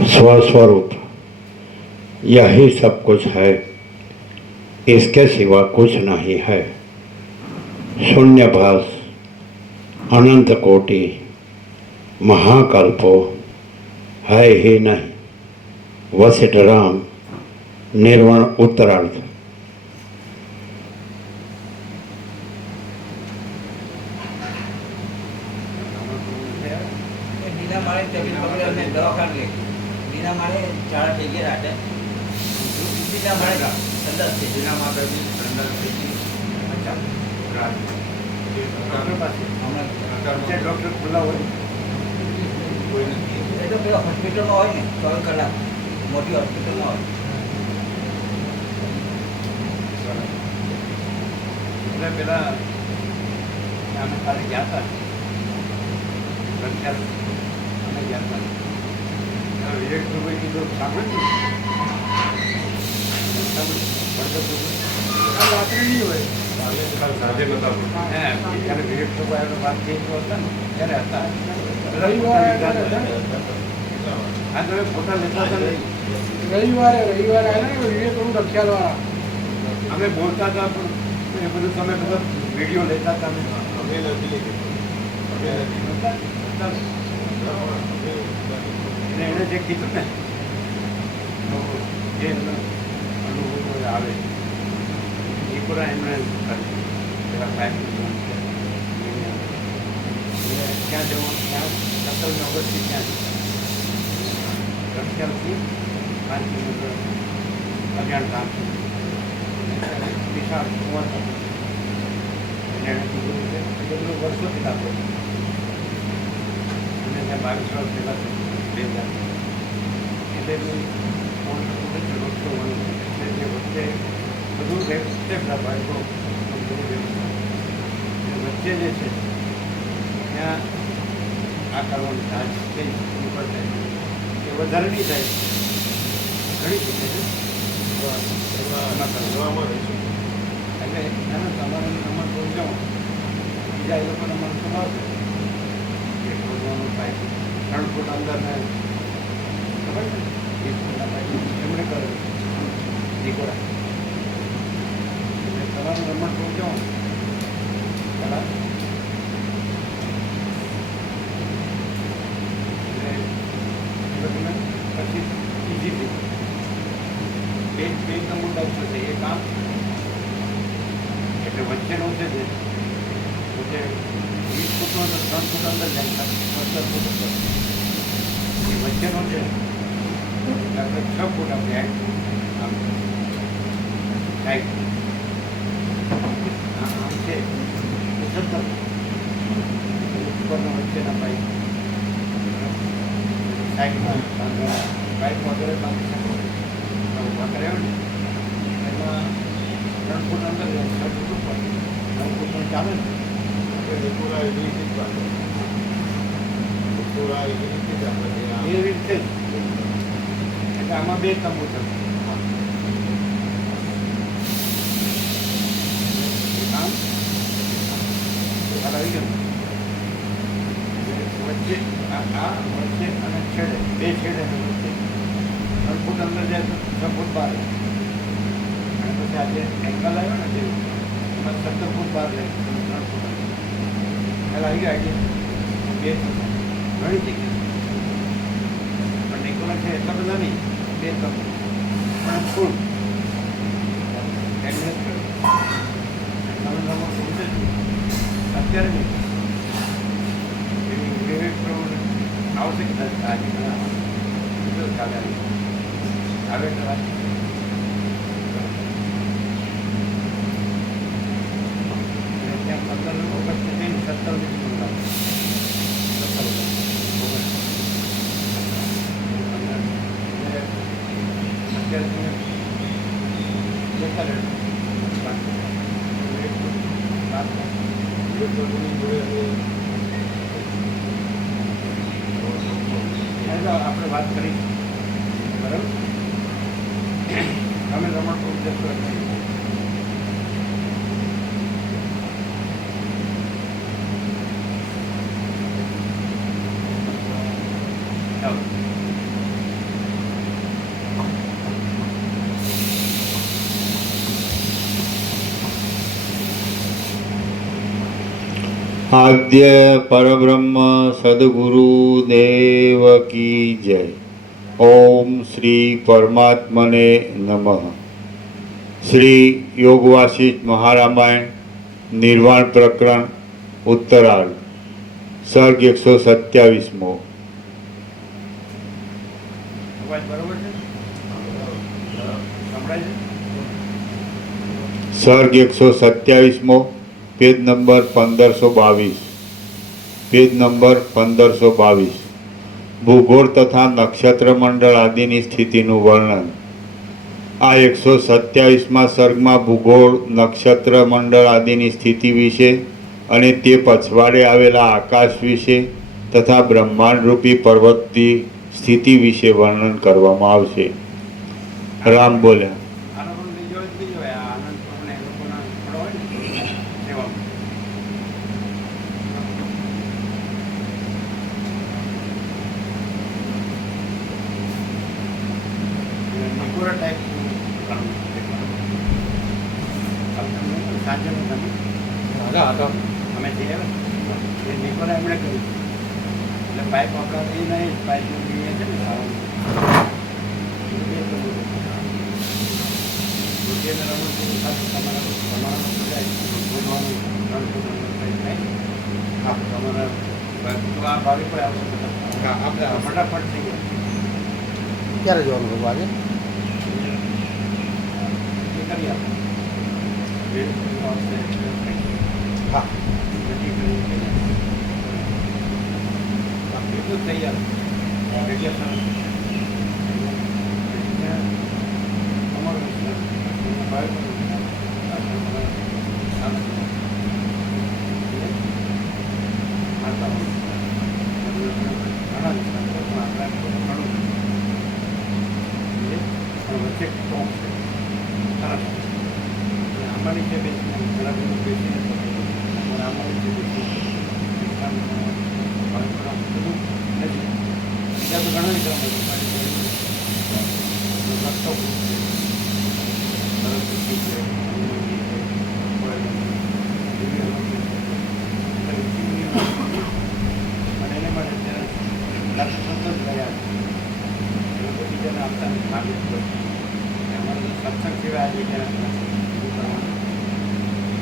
स्वस्वरूप यही सब कुछ है, इसके सिवा कुछ नहीं है। शून्यभास अनंत कोटि महाकल्पो है ही नहीं। वशिष्ठ राम निर्वाण उत्तरार्ध। દવાખાને લઈ બીના માળે ચાળા થઈ ગયા રાતે બીજા માળે સંદાસ થઈ બીના માળે સંદાસ થઈ ગઈ અચ્છા ડૉક્ટર પાસે હમણાં ડૉક્ટર ખુલ્લા હોય કોઈ નથી એ તો પેલા હોસ્પિટલમાં હોય ને 24 કલાક મોટી હોસ્પિટલમાં હોય એટલે પેલા અમે કાલે ગયા હતા પ્રખ્યાત અમે ગયા હતા વિવેક પ્રભુએ કીધું સાંભળ્યું રાત્રે નહીં હોય સાંજે નતા ત્યારે વિવેક પ્રભુ આવ્યો વાત થઈ હતા ને ત્યારે હતા હા તમે ફોટા લેતા હતા રવિવારે આવ્યા ને વિવેક પ્રભુ રખ્યાલવાળા અમે બોલતા હતા પણ એ બધું તમે બધા વિડીયો લેતા હતા અમે નથી એને જે કીધું ને જે અનુભવ આવે એ પૂરા એમણે પેલા ક્યાં જવું ત્યાં 17 ઓગસ્ટથી ક્યાં રક્ષાલથી 5 કિલોમીટર કલ્યાણ ધામ વિશાળ કુંવર હતો એને કીધું છે બધું વર્ષોથી લાગતો અને ત્યાં 22 વર્ષ પહેલાં એટલે વચ્ચે બધું બાળકો વચ્ચે જે છે ત્યાં આ કરવાનું ચાર્જ છે ઉપર થાય એ વધારે નહીં થાય ઘણી જગ્યાએ એટલે એના તમારે નંબર પહોંચાવો બીજા એ લોકો નંબર ખબર કે શોધવાનું થાય 3 ફૂટ અંદર ને ખબર ને 20 ફૂટના પાઇપ એમણે કર્યો દીકોડા એટલે તમારું નંબર પહોંચાવો બરાબર એટલે તમે પછી ઇઝીલી બે મુદ્દા થશે એ કામ એટલે વચ્ચેનું છે જે પોતે 20 ફૂટનો 3 ફૂટ અંદર જાય 17 ફૂટ ઉપર એ વચ્ચેનો છે આપણે 6 ફૂટ આપણે આમ થાય આમ છે 17 ઉપરના વચ્ચેના પાઇપ સાઈડમાં પાઇપ વગેરે બાંધી શકો ઊભા કર્યા ને એમાં 3 ફૂટ અંદર 6 ફૂટ ઉપર 9 ફૂટ પણ ચાલે ને પૂરા એવી રીતે પૂરા એવી રીતે એટલે આમાં 2 તંબુ થશે કામ આવી ગયું વચ્ચે આ વચ્ચે અને છેડે 2 છેડે વચ્ચે 3 ફૂટ અંદર જાય તો 6 ફૂટ બહાર અને પછી આજે એંગલ આવ્યો ને જે એમાં 17 ફૂટ બહાર જાય 3 ફૂટ પહેલાં આવી ગયા આઈડિયા 2 ઘણી જગ્યા પણ નિકોલા છે એટલા બધા નહીં 2 તમ પણ ફૂલ એડજસ્ટ કરો તમે અત્યારે નહીં વિવેક પ્રભુ આવશે કે આજે કાલે આવે તો વાત ત્યાં 15 ઓગસ્ટ થઈને 17 આપણે વાત કરી બરાબર તમે રમણ ઉપદેશ ચાલો આદ્ય પરબ્રહ્મ સદગુરુ દેવ કી જય. ઓમ શ્રી પરમાત્મને નમઃ. શ્રી યોગ વાસિષ્ઠ મહારામાયણ નિર્વાણ પ્રકરણ ઉત્તરાર્ધ સર્ગ 127મો. અવાજ બરોબર છે? સંભળાય છે? સર્ગ 127મો, પેજ નંબર 1522. Page number 1522. ભૂગોળ તથા નક્ષત્ર મંડળ આદિની સ્થિતિનું વર્ણન. આ 127મા સર્ગમાં ભૂગોળ, નક્ષત્ર મંડળ આદિની સ્થિતિ વિશે અને તે પછવાડે આવેલા આકાશ વિશે તથા બ્રહ્માંડ રૂપી પર્વતની સ્થિતિ વિશે વર્ણન કરવામાં આવશે. રામ બોલ્યા. આનો પણ બીજો જ બીજો હોય. આ આનંદ પણ એ લોકોના થોડો હોય ને સેવામાં. નિકોરા ટાઈપનું કામ સાંજનું તમે અમે જઈએ એ નિકોરા એમણે કર્યું એટલે પાઇપ આપણા એ નહીં પાઇપનું જોઈએ છે ને સારું ફટાફટ થઈ ગયા. ક્યારે જવાનું હતું આજે? એ કરી આપો. હા એટલું જ તૈયાર રેડિયેશન વચ્ચે ટોપ છે સરસ આમાં નીચે બેસીને ઘણા બધું બેસીને આમાં નીચે બેસીને બધું નથી બીજા તો ઘણા વિચાર રસ્તો અને એને માટે ત્યારે સતત રહ્યા એ લોકો બીજાને આપતા નથી અમારે સત્સંગ સિવાય આજે ક્યાં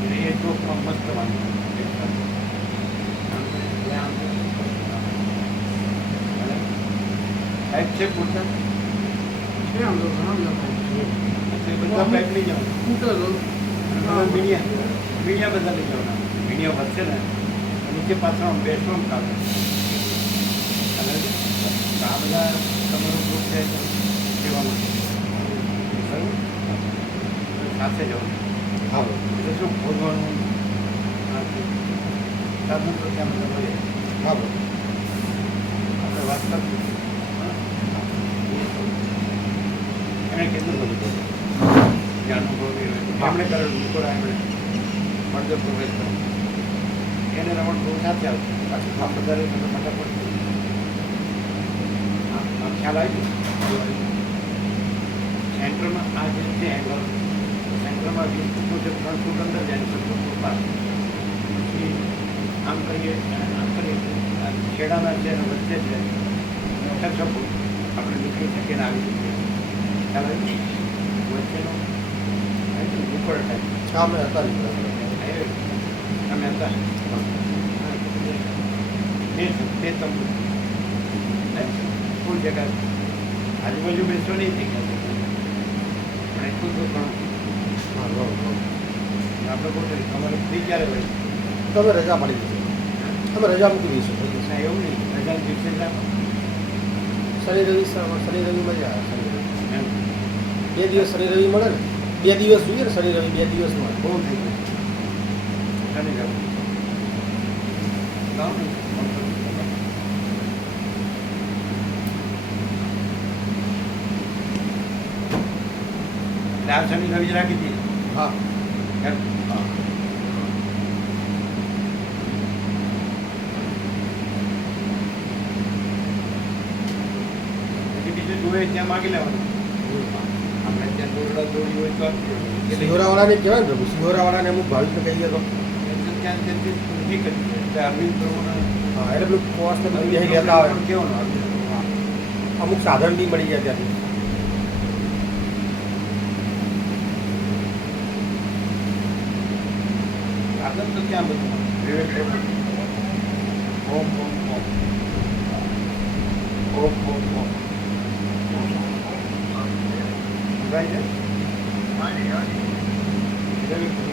અને એ ચોકમાં મસ્ત વાંધો પાઇપ છે પૂરતા બધા પાઇપ લઈ જાઓ મીડિયા બધા લઈ જવાના મીડિયા વધશે ને નીચે પાછળ બેસવાનું કાઢે અને આ બધા તમારું ગ્રુપ છે સેવા માટે બરાબર સાથે જવાનું. હા એટલે શું ખોદવાનું સાધન તો ત્યાં બધા હોય હા આપણે વાત કરશું. એમણે કીધું બધું જે અનુભવી હોય એમણે કરેલું નિકોરા એમણે મળજો પ્રવેશ કરો એને રમણ બહુ સાથે આવશે બાકી કામ વધારે તમે ફટાફટ ખ્યાલ આવી ગયો. સેન્ટરમાં આ જે છે એંગલ સેન્ટરમાં 20 ફૂટનું છે 3 ફૂટ અંદર જાય 17 ફૂટ બહાર પછી આમ કરીએ આમ કરીએ છેડાના છે અને વચ્ચે છે 6 ફૂટ આપણે નીકળી શકીએ ને આવી શકીએ ખ્યાલ આવી વચ્ચેનો નિકોરા ટાઈપ હા મેં હતા અમે હતા તે તંબુ ફૂલ જગ્યા આજુબાજુ બેસો નહીં થઈ ગયા પણ એટલું તો ઘણું હા બરાબર. આપણે બોલે તમારે ફ્રી ક્યારે હોય તમે રજા પાડી દીધી, તમે રજા મૂકી દઈશું. ના એવું નહીં રજા દિવસે જ આપો. શનિ રવિ મજા આવે. શનિ રવિ એમ 2 દિવસ શનિ રવિ મળે ને 2 દિવસ જોઈએ ને શનિ રવિ 2 દિવસ મળે. બહુ થઈ ગયું શનિ જવું લાવો ને આ શનિ રવિ જ રાખી દઈએ. હા એમ હા પછી બીજું જોઈએ ત્યાં માગી લેવાનું. આપણે ત્યાં દોરડા દોડી હોય તો આપી દેવાનું. સિંહોરાવાળાને કહેવાય ને પ્રભુ, સિંહોરાવાળાને અમુક ભાવિકને કહીએ તો ત્યાં ત્યાં તેથી ઠીક જ છે એટલે અરવિંદ પ્રભુને હા એટલે પેલું કોર્સ ને બધું બેસી લેતા આવે કેવું અરવિંદ પ્રભુ હા અમુક સાધન બી મળી જાય ત્યાંથી સાધન તો ત્યાં બધું મળે. વિવેક પ્રભુ ઓમ ઓમ ઓમ ઓમ ઓમ ઓમ સમજાય છે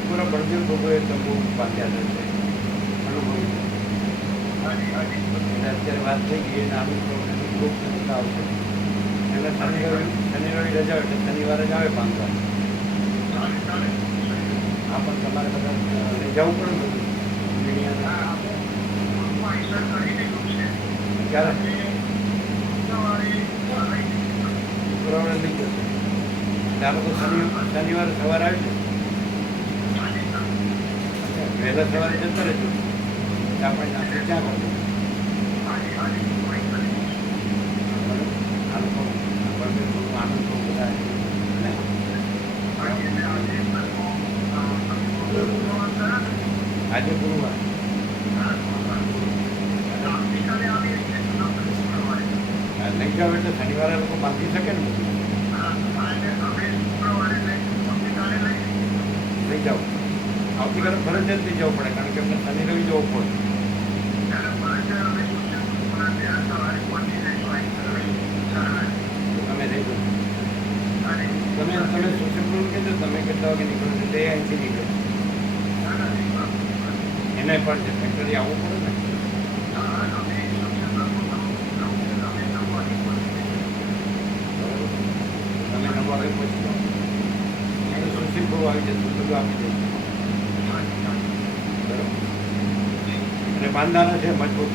પૂરા બળદેવ પ્રભુએ તંબુ બાંધ્યા છે અનુભવી એટલે અત્યારે વાત થઈ ગઈ એને આનું પ્રભુની ખૂબ સંસ્થા આવશે એટલે શનિ રવિ રજા એટલે શનિવારે જ આવે બાંધવા આ પણ તમારે બધા લઈ જવું પડે ને બધું મીડિયાને ક્યારે શુક્રવારે લઈ જશે એટલે આ લોકો શનિવારે સવારે આવી જશે વહેલા સવારે જતા રહેજો આપણે નાસ્તો ક્યાં કરજો આ લોકો આનંદ તો બધા આજે ગુરુવાર લઈ જાઓ એટલે શનિવારે લોકો બાંધી શકે ને બધું લઈ જાઓ આવતીકાલે ફરજિયાત લઈ જવું પડે કારણ કે અમને શનિ રવિ જવું પડે તમે લઈ જાઓ તમે સોશિયલ ગ્રુપ કહેજો તમે કેટલા વાગે નીકળો છો તે અહીંથી નીકળો એને પણ છે ફેક્ટરી આવવું પડે ને તમે 9 વાગે પહોંચી જાઓ અને સોશિયલ ગ્રુપ આવી જશે બધું આપી દેશે બરાબર અને બાંધાના છે મજબૂત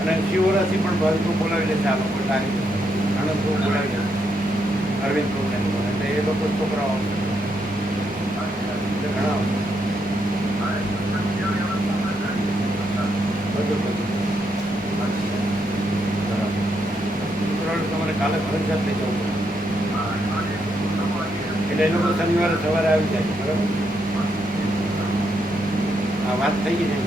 અને શિવરાથી પણ ભાવિકો બોલાવી લેશે આ લોકો લાગી જશે આનંદ બોલાવી લેશે અરવિંદ પ્રભુને એટલે એ લોકો છોકરાઓ એટલે ઘણા બધું બરાબર શુક્રવારે તમારે કાલે ફરજિયાત લઈ જવું પડે એટલે એ લોકો શનિવારે સવારે આવી જાય બરાબર આ વાત થઈ ગઈ છે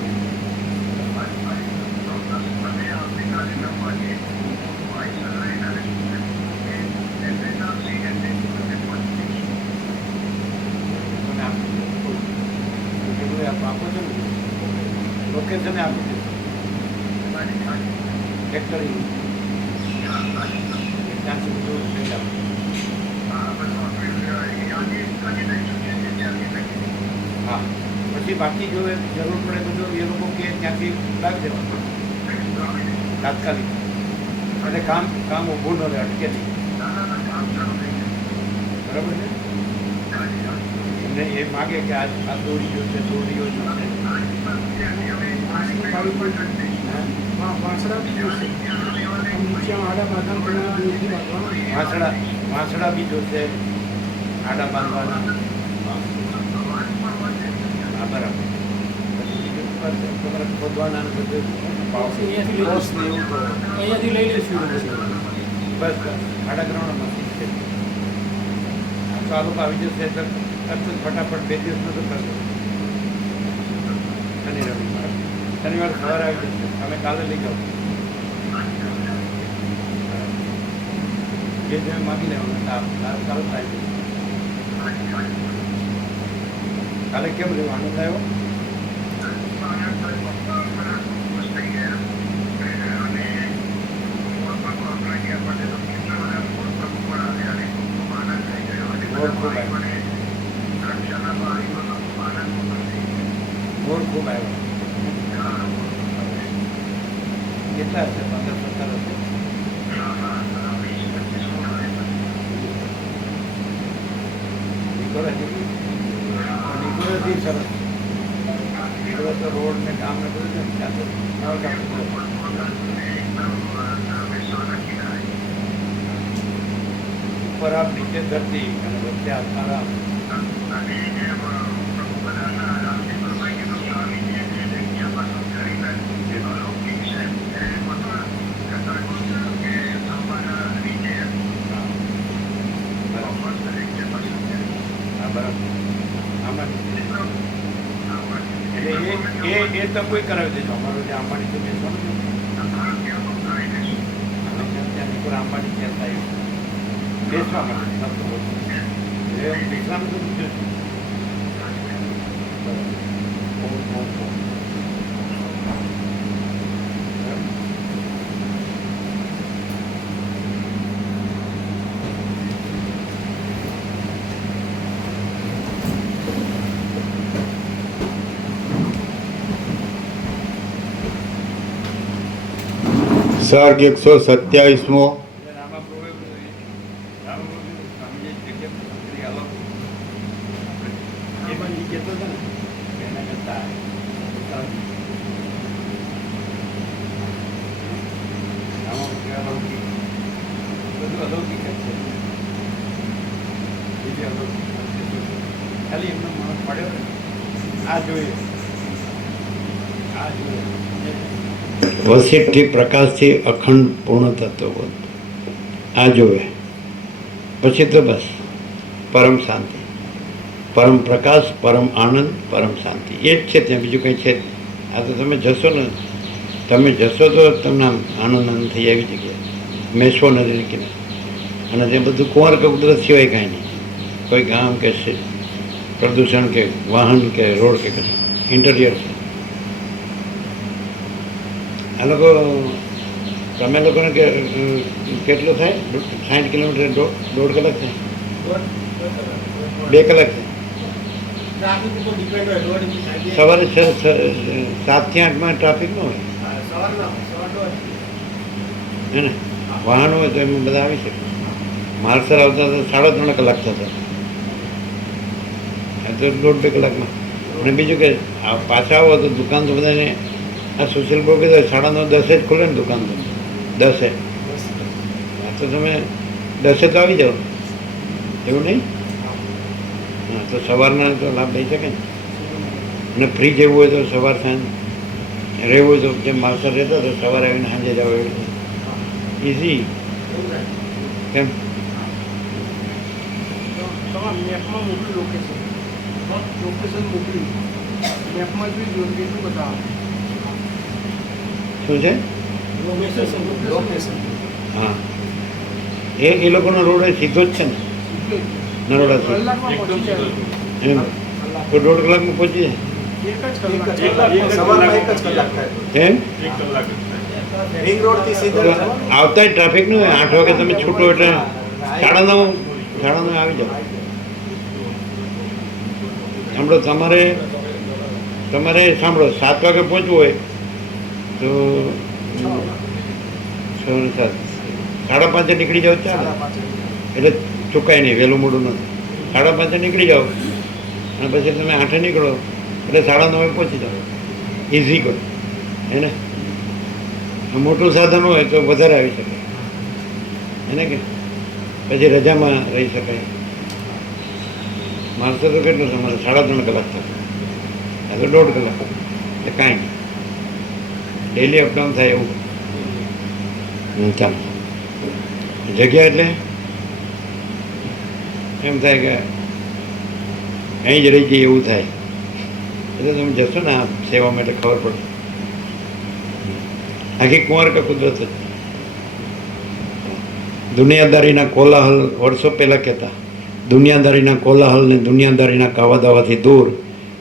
આપો છો ને લોકેશન આપી દે ચેક કરી ત્યાં સુધી જોયું થઈ જાવ હા પછી બાકી જો જરૂર પડે તો એ લોકો કે ત્યાંથી લાવી દેવાનું તાત્કાલિક એટલે કામ ઊભું ન રહે અટકે નહીં બરાબર છે એમને એ માગે કે આ દોરીઓ છે દોરીઓ છે વાંસડા બી જોશે આડા બાંધવાના હા બરાબર તમારે ખોદવાના બધું અહીંયાથી લઈ લઈશું બસ આડા ગ્રહણ મશીન છે તો આ લોકો આવી જશે એટલે તરત જ ફટાફટ 2 દિવસ નતું કરતો શનિ રવિ શનિવાર સવારે આવી જશે તમે કાલે લઈ જાઓ જે માગી લેવાનું કાલે આવી જશે કાલે કેમ રહ્યું આનંદ આવ્યો મોર ખૂબ આવ્યો કેટલા હશે 15-17 હશે નિકોરાથી સરસ નિકોરા તો રોડ ને કામ ને બધું છે ને ત્યાં તો નળ કામ ઉપર આપ નીચે ધરતી અને વચ્ચે આસારામ બરાબર આમાં એટલે એ એ તો કોઈ કરાવી દેજો અમારું જે આંબાડી તો બેસવાનું છે ત્યાં નિકોર આંબાડી ત્યાં થાય બેસવા માટે એ બેસવાનું તો પૂછ્યું છે. સર્ગ 127મો. ખાલી એમનો માણસ પડ્યો ને આ જોઈએ આ જોઈએ વસિષ્ઠથી પ્રકાશથી અખંડ પૂર્ણ તત્વબોધ આ જોવે પછી તો બસ પરમ શાંતિ, પરમ પ્રકાશ, પરમ આનંદ, પરમ શાંતિ એ જ છે ત્યાં, બીજું કંઈ છે જ નહીં. આ તો તમે જશો ને, તમે જશો તો તમને આમ આનંદ થઈ આવી જગ્યાએ મેસવો નદી કે અને તે બધું કુંવર કે કુદરત સિવાય કાંઈ નહીં. કોઈ ગામ કે પ્રદૂષણ કે વાહન કે રોડ કે ઇન્ટરિયર છે. આ લોકો તમે લોકોને કેટલું થાય? 60 કિલોમીટર દોઢ કલાક થાય? 2 કલાક થાય? ટ્રાફિક ઉપર ડિપેન્ડ હોય. સવારે 7 થી 8માં ટ્રાફિક ન હોય સવારના હે ને? વાહનો હોય તો એમાં બધા આવી શકે. માલસર આવતા તો 3.5 કલાક થતા, તો 1.5-2 કલાકમાં. અને બીજું કે પાછા આવો તો દુકાન તો બધાને આ સોશિયલ બહુ કીધું 9:30 10 જ ખુલે ને દુકાન તો 10 તો તમે 10 તો આવી જાઓ એવું નહીં? હા, તો સવારના તો લાભ લઈ શકે ને. અને ફ્રી જવું હોય તો સવાર સાંજ રહેવું હોય તો જેમ માલસર રહેતા તો સવારે આવીને સાંજે જાવ એવું ઇઝી. કેમ? તમારા મેપમાં મોકલ્યું લોકેશન મોકલ્યું મેપમાં જોઈ લો કેટલું બતાવે શું છે? લોકેશન હા, એ લોકોનો રોડ સીધો જ છે ને નરોડાથી? કલાકમાં પહોંચી જાય. એમ તો 1.5 કલાકમાં પહોંચી જાય સવારમાં 1 જ કલાક થાય. એમ? રિંગ રોડ થી તો સીધા આવતા જ ટ્રાફિક ન હોય. 8 વાગે તમે છૂટો એટલે 9:30 આવી જાઓ. સાંભળો, તમારે સાંભળો 7 વાગે પહોંચવું હોય તો 5:30 નીકળી જાઓ ચાલે, એટલે ચૂકાય નહીં, વહેલું મોડું નથી. 5:30 નીકળી જાઓ અને પછી તમે 8 નીકળો એટલે 9:30 પહોંચી જાઓ. ઇઝી કરો એને. મોટું સાધન હોય તો વધારે આવી શકે એને, કે પછી રજામાં રહી શકાય. માણસો તો કેટલું તમારે 3.5 કલાક થશે, આ તો 1.5 કલાક, એટલે કાંઈ નહીં. ડેલી અપડાઉન થાય એવું. ચાલો, જગ્યા એટલે એમ થાય કે અહીં જ રહી જઈએ એવું થાય. એટલે તમે જશો ને આ સેવામાં એટલે ખબર પડશે. આખી કુંવર કે કુદરત જ. દુનિયાદારીના કોલાહલ વર્ષો પહેલાં કહેતા, દુનિયાદારીના કોલાહલ ને દુનિયાદારીના કાવાદાવાથી દૂર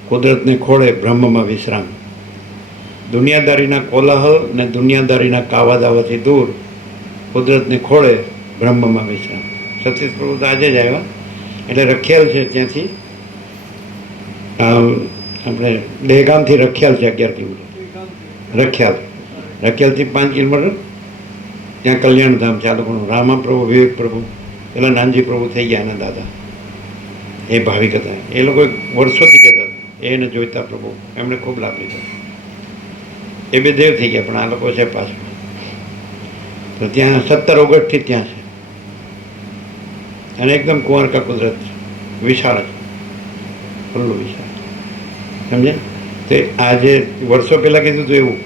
કુદરતને ખોળે બ્રહ્મમાં વિશ્રામ. દુનિયાદારીના કોલાહલ ને દુનિયાદારીના કાવાદાવાથી દૂર કુદરતને ખોળે બ્રહ્મમાં વિશ્રામ. સતીશ પ્રભુ તો આજે જ આવ્યા, એટલે રખિયાલ છે ત્યાંથી આપણે દહેગામથી રખિયાલ છે 11 કિલોમીટર. રખિયાલથી 5 કિલોમીટર ત્યાં કલ્યાણધામ છે. આ લોકોનું રામા પ્રભુ, વિવેક પ્રભુ, પેલા નાનજી પ્રભુ થઈ ગયા એના દાદા, એ ભાવિક હતા. એ લોકો વર્ષોથી કહેતા હતા એને જોઈતા પ્રભુ, એમણે ખૂબ લાભ લીધો. એ બે દેવ થઈ ગયા, પણ આ લોકો છે પાછળ. તો ત્યાં 17 ઓગસ્ટથી ત્યાં છે અને એકદમ કુંવારકા કુદરત છે, વિશાળ છે, ખુલ્લું વિશાળ. સમજે? તે આજે વર્ષો પહેલાં કીધું હતું એવું,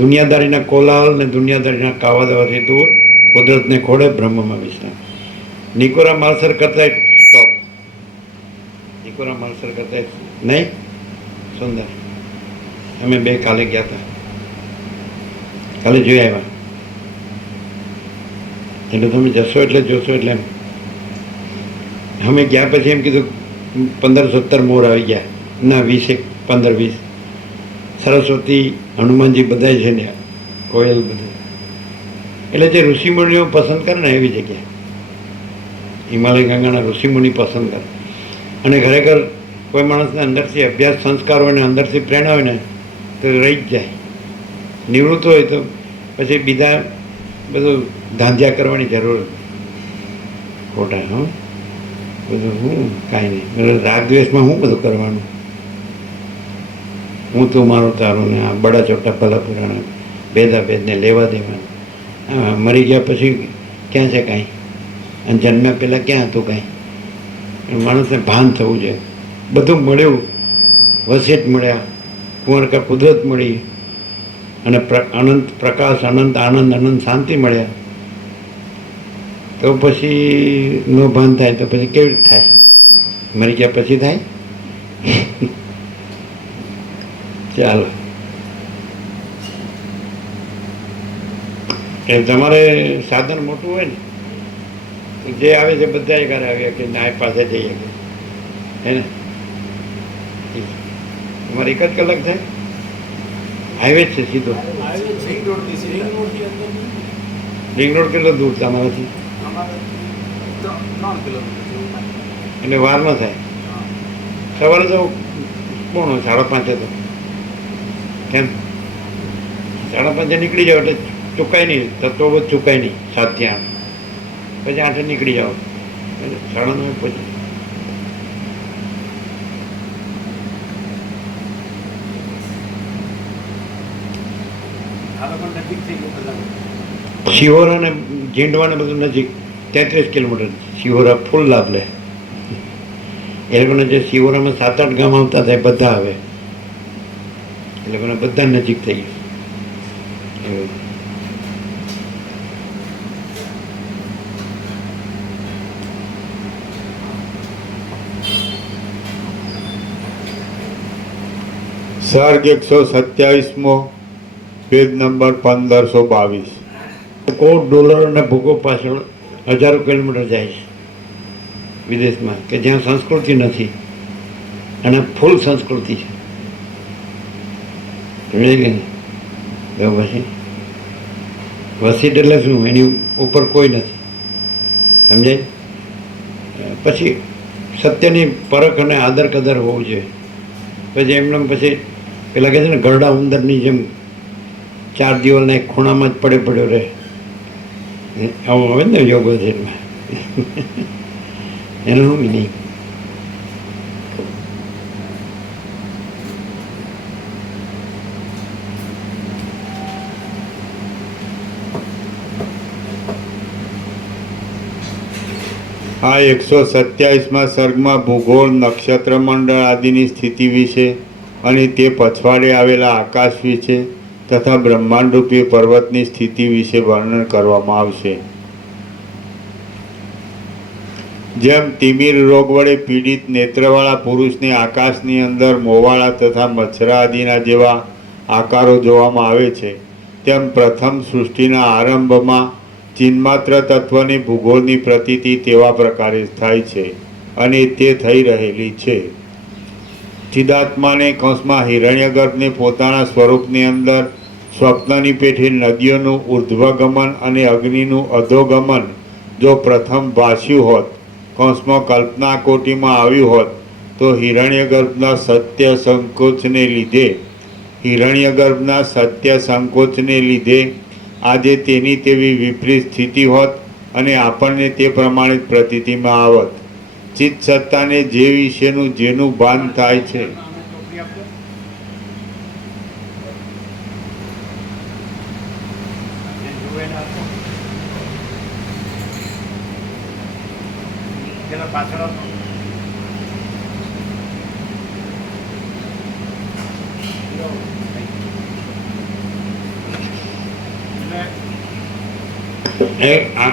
દુનિયાદારીના કોલાહલ ને દુનિયાદારીના કાવાદાવાથી દૂર કુદરતને ખોળે બ્રહ્મમાં વિશ્રામ. નિકોરા માલસર કરતા ટોપ, નિકોરા માલસર કરતા નહીં સુંદર. અમે બે કાલે ગયા હતા, કાલે જોઈ આવ્યા. એટલે તમે જશો એટલે જોશો. એટલે અમે ગયા પછી એમ કીધું 15-17 મોર આવી ગયા, ના 20-15-20. સરસ્વતી, હનુમાનજી બધા છે ને, કોયલ બધું. એટલે જે ઋષિમુનિઓ પસંદ કરે ને એવી જગ્યા, હિમાલય ગંગાના ઋષિમુનિ પસંદ કરે. અને ખરેખર કોઈ માણસને અંદરથી અભ્યાસ સંસ્કાર હોય ને અંદરથી પ્રેરણા હોય ને તો રહી જ જાય. નિવૃત્ત હોય તો પછી બીજા બધું ધાંધ્યા કરવાની જરૂર ખોટા. હા, બધું હું કાંઈ નહીં, રાગ દ્વેષમાં હું બધું કરવાનું. હું તું મારું તારું ને આ બડા ચોટા ભલા પુરાણા ભેદા ભેદને લેવા દેવાનું. હા, મરી ગયા પછી ક્યાં છે કાંઈ? અને જન્મ્યા પહેલાં ક્યાં હતું કાંઈ? માણસને ભાન થવું જોઈએ. બધું મળ્યું, વસીટ મળ્યા, કુંવરકા કુદરત મળી, અને અનંત પ્રકાશ, અનંત આનંદ, અનંત શાંતિ મળ્યા. તો પછી નો ભાન થાય તો પછી કેવી રીતે થાય? મરી ગયા પછી થાય? ચાલો, એ તમારે સાધન મોટું હોય ને, જે આવે છે બધા એ ઘરે આવ્યા કે ના પાસે જઈએ કે હે ને. તમારે 1 જ કલાક થાય, હાઈવે જ છે સીધો. રિંગ રોડ કેટલો દૂર તમારાથી? એટલે વાર ન થાય. સવારે તો કોણ 5:30 તો કેમ 5:30 નીકળી જાવ એટલે ચૂકાય નહીં, તત્વો બધું ચૂકાય નહીં. 7 થી 8 પછી 8 નીકળી જાઓ એટલે 9:30 પછી. શિહોરા ને જીંડવાને બધું નજીક, 33 કિલોમીટર. શિહોરા ફૂલ લાભ લે. એ લોકોને જે શિહોરામાં 7-8 ગામ આવતા હતા એ બધા આવે. એ લોકોને બધા નજીક થઈ ગયું. એવું સર્ગ 127મો, પેજ નંબર 1522. $1,00,00,000 ભૂગો પાછળ હજારો કિલોમીટર જાય છે વિદેશમાં, કે જ્યાં સંસ્કૃતિ નથી અને ફૂલ સંસ્કૃતિ છે. સમજાય કે નહીં? તો પછી વસીટ એટલે શું? એની ઉપર કોઈ નથી. સમજાય? પછી સત્યની પરખ અને આદર કદર હોવું જોઈએ. પછી એમને પછી પેલા કહે છે ને, ગરડા ઉંદરની જેમ 4 દિવસના એક ખૂણામાં જ પડ્યો રહે. આવું આવે ને યોગ શરીરમાં. એનું શું નહીં. આ 127મા સર્ગમાં ભૂગોળ, નક્ષત્ર મંડળ આદિની સ્થિતિ વિશે અને તે પછવાડે આવેલા આકાશ વિશે તથા બ્રહ્માંડરૂપી પર્વતની સ્થિતિ વિશે વર્ણન કરવામાં આવશે. જેમ તિમિર રોગ વડે પીડિત નેત્રવાળા પુરુષને આકાશની અંદર મોવાળા તથા મચ્છરા આદિના જેવા આકારો જોવામાં આવે છે, તેમ પ્રથમ સૃષ્ટિના આરંભમાં ચિન્માત્ર તત્વની ભૂગોળની પ્રતીતિ તેવા પ્રકારે થાય છે અને તે થઈ રહેલી છે. ચિદાત્માને કૌંસમાં હિરણ્યગર્ભને પોતાના સ્વરૂપની અંદર સ્વપ્નની પેઠે નદીઓનું ઉર્ધ્વગમન અને અગ્નિનું અધોગમન જો પ્રથમ ભાષ્યું હોત, કૌંસમાં કલ્પના કોટીમાં આવ્યું હોત, તો હિરણ્યગર્ભના સત્ય સંકોચને લીધે આજે તેની તેવી વિપરીત સ્થિતિ હોત અને આપણને તે પ્રમાણે જ પ્રતીતિમાં આવત. ચિત્ત સત્તાને જે વિશેનું જેનું ભાન થાય છે પાછળ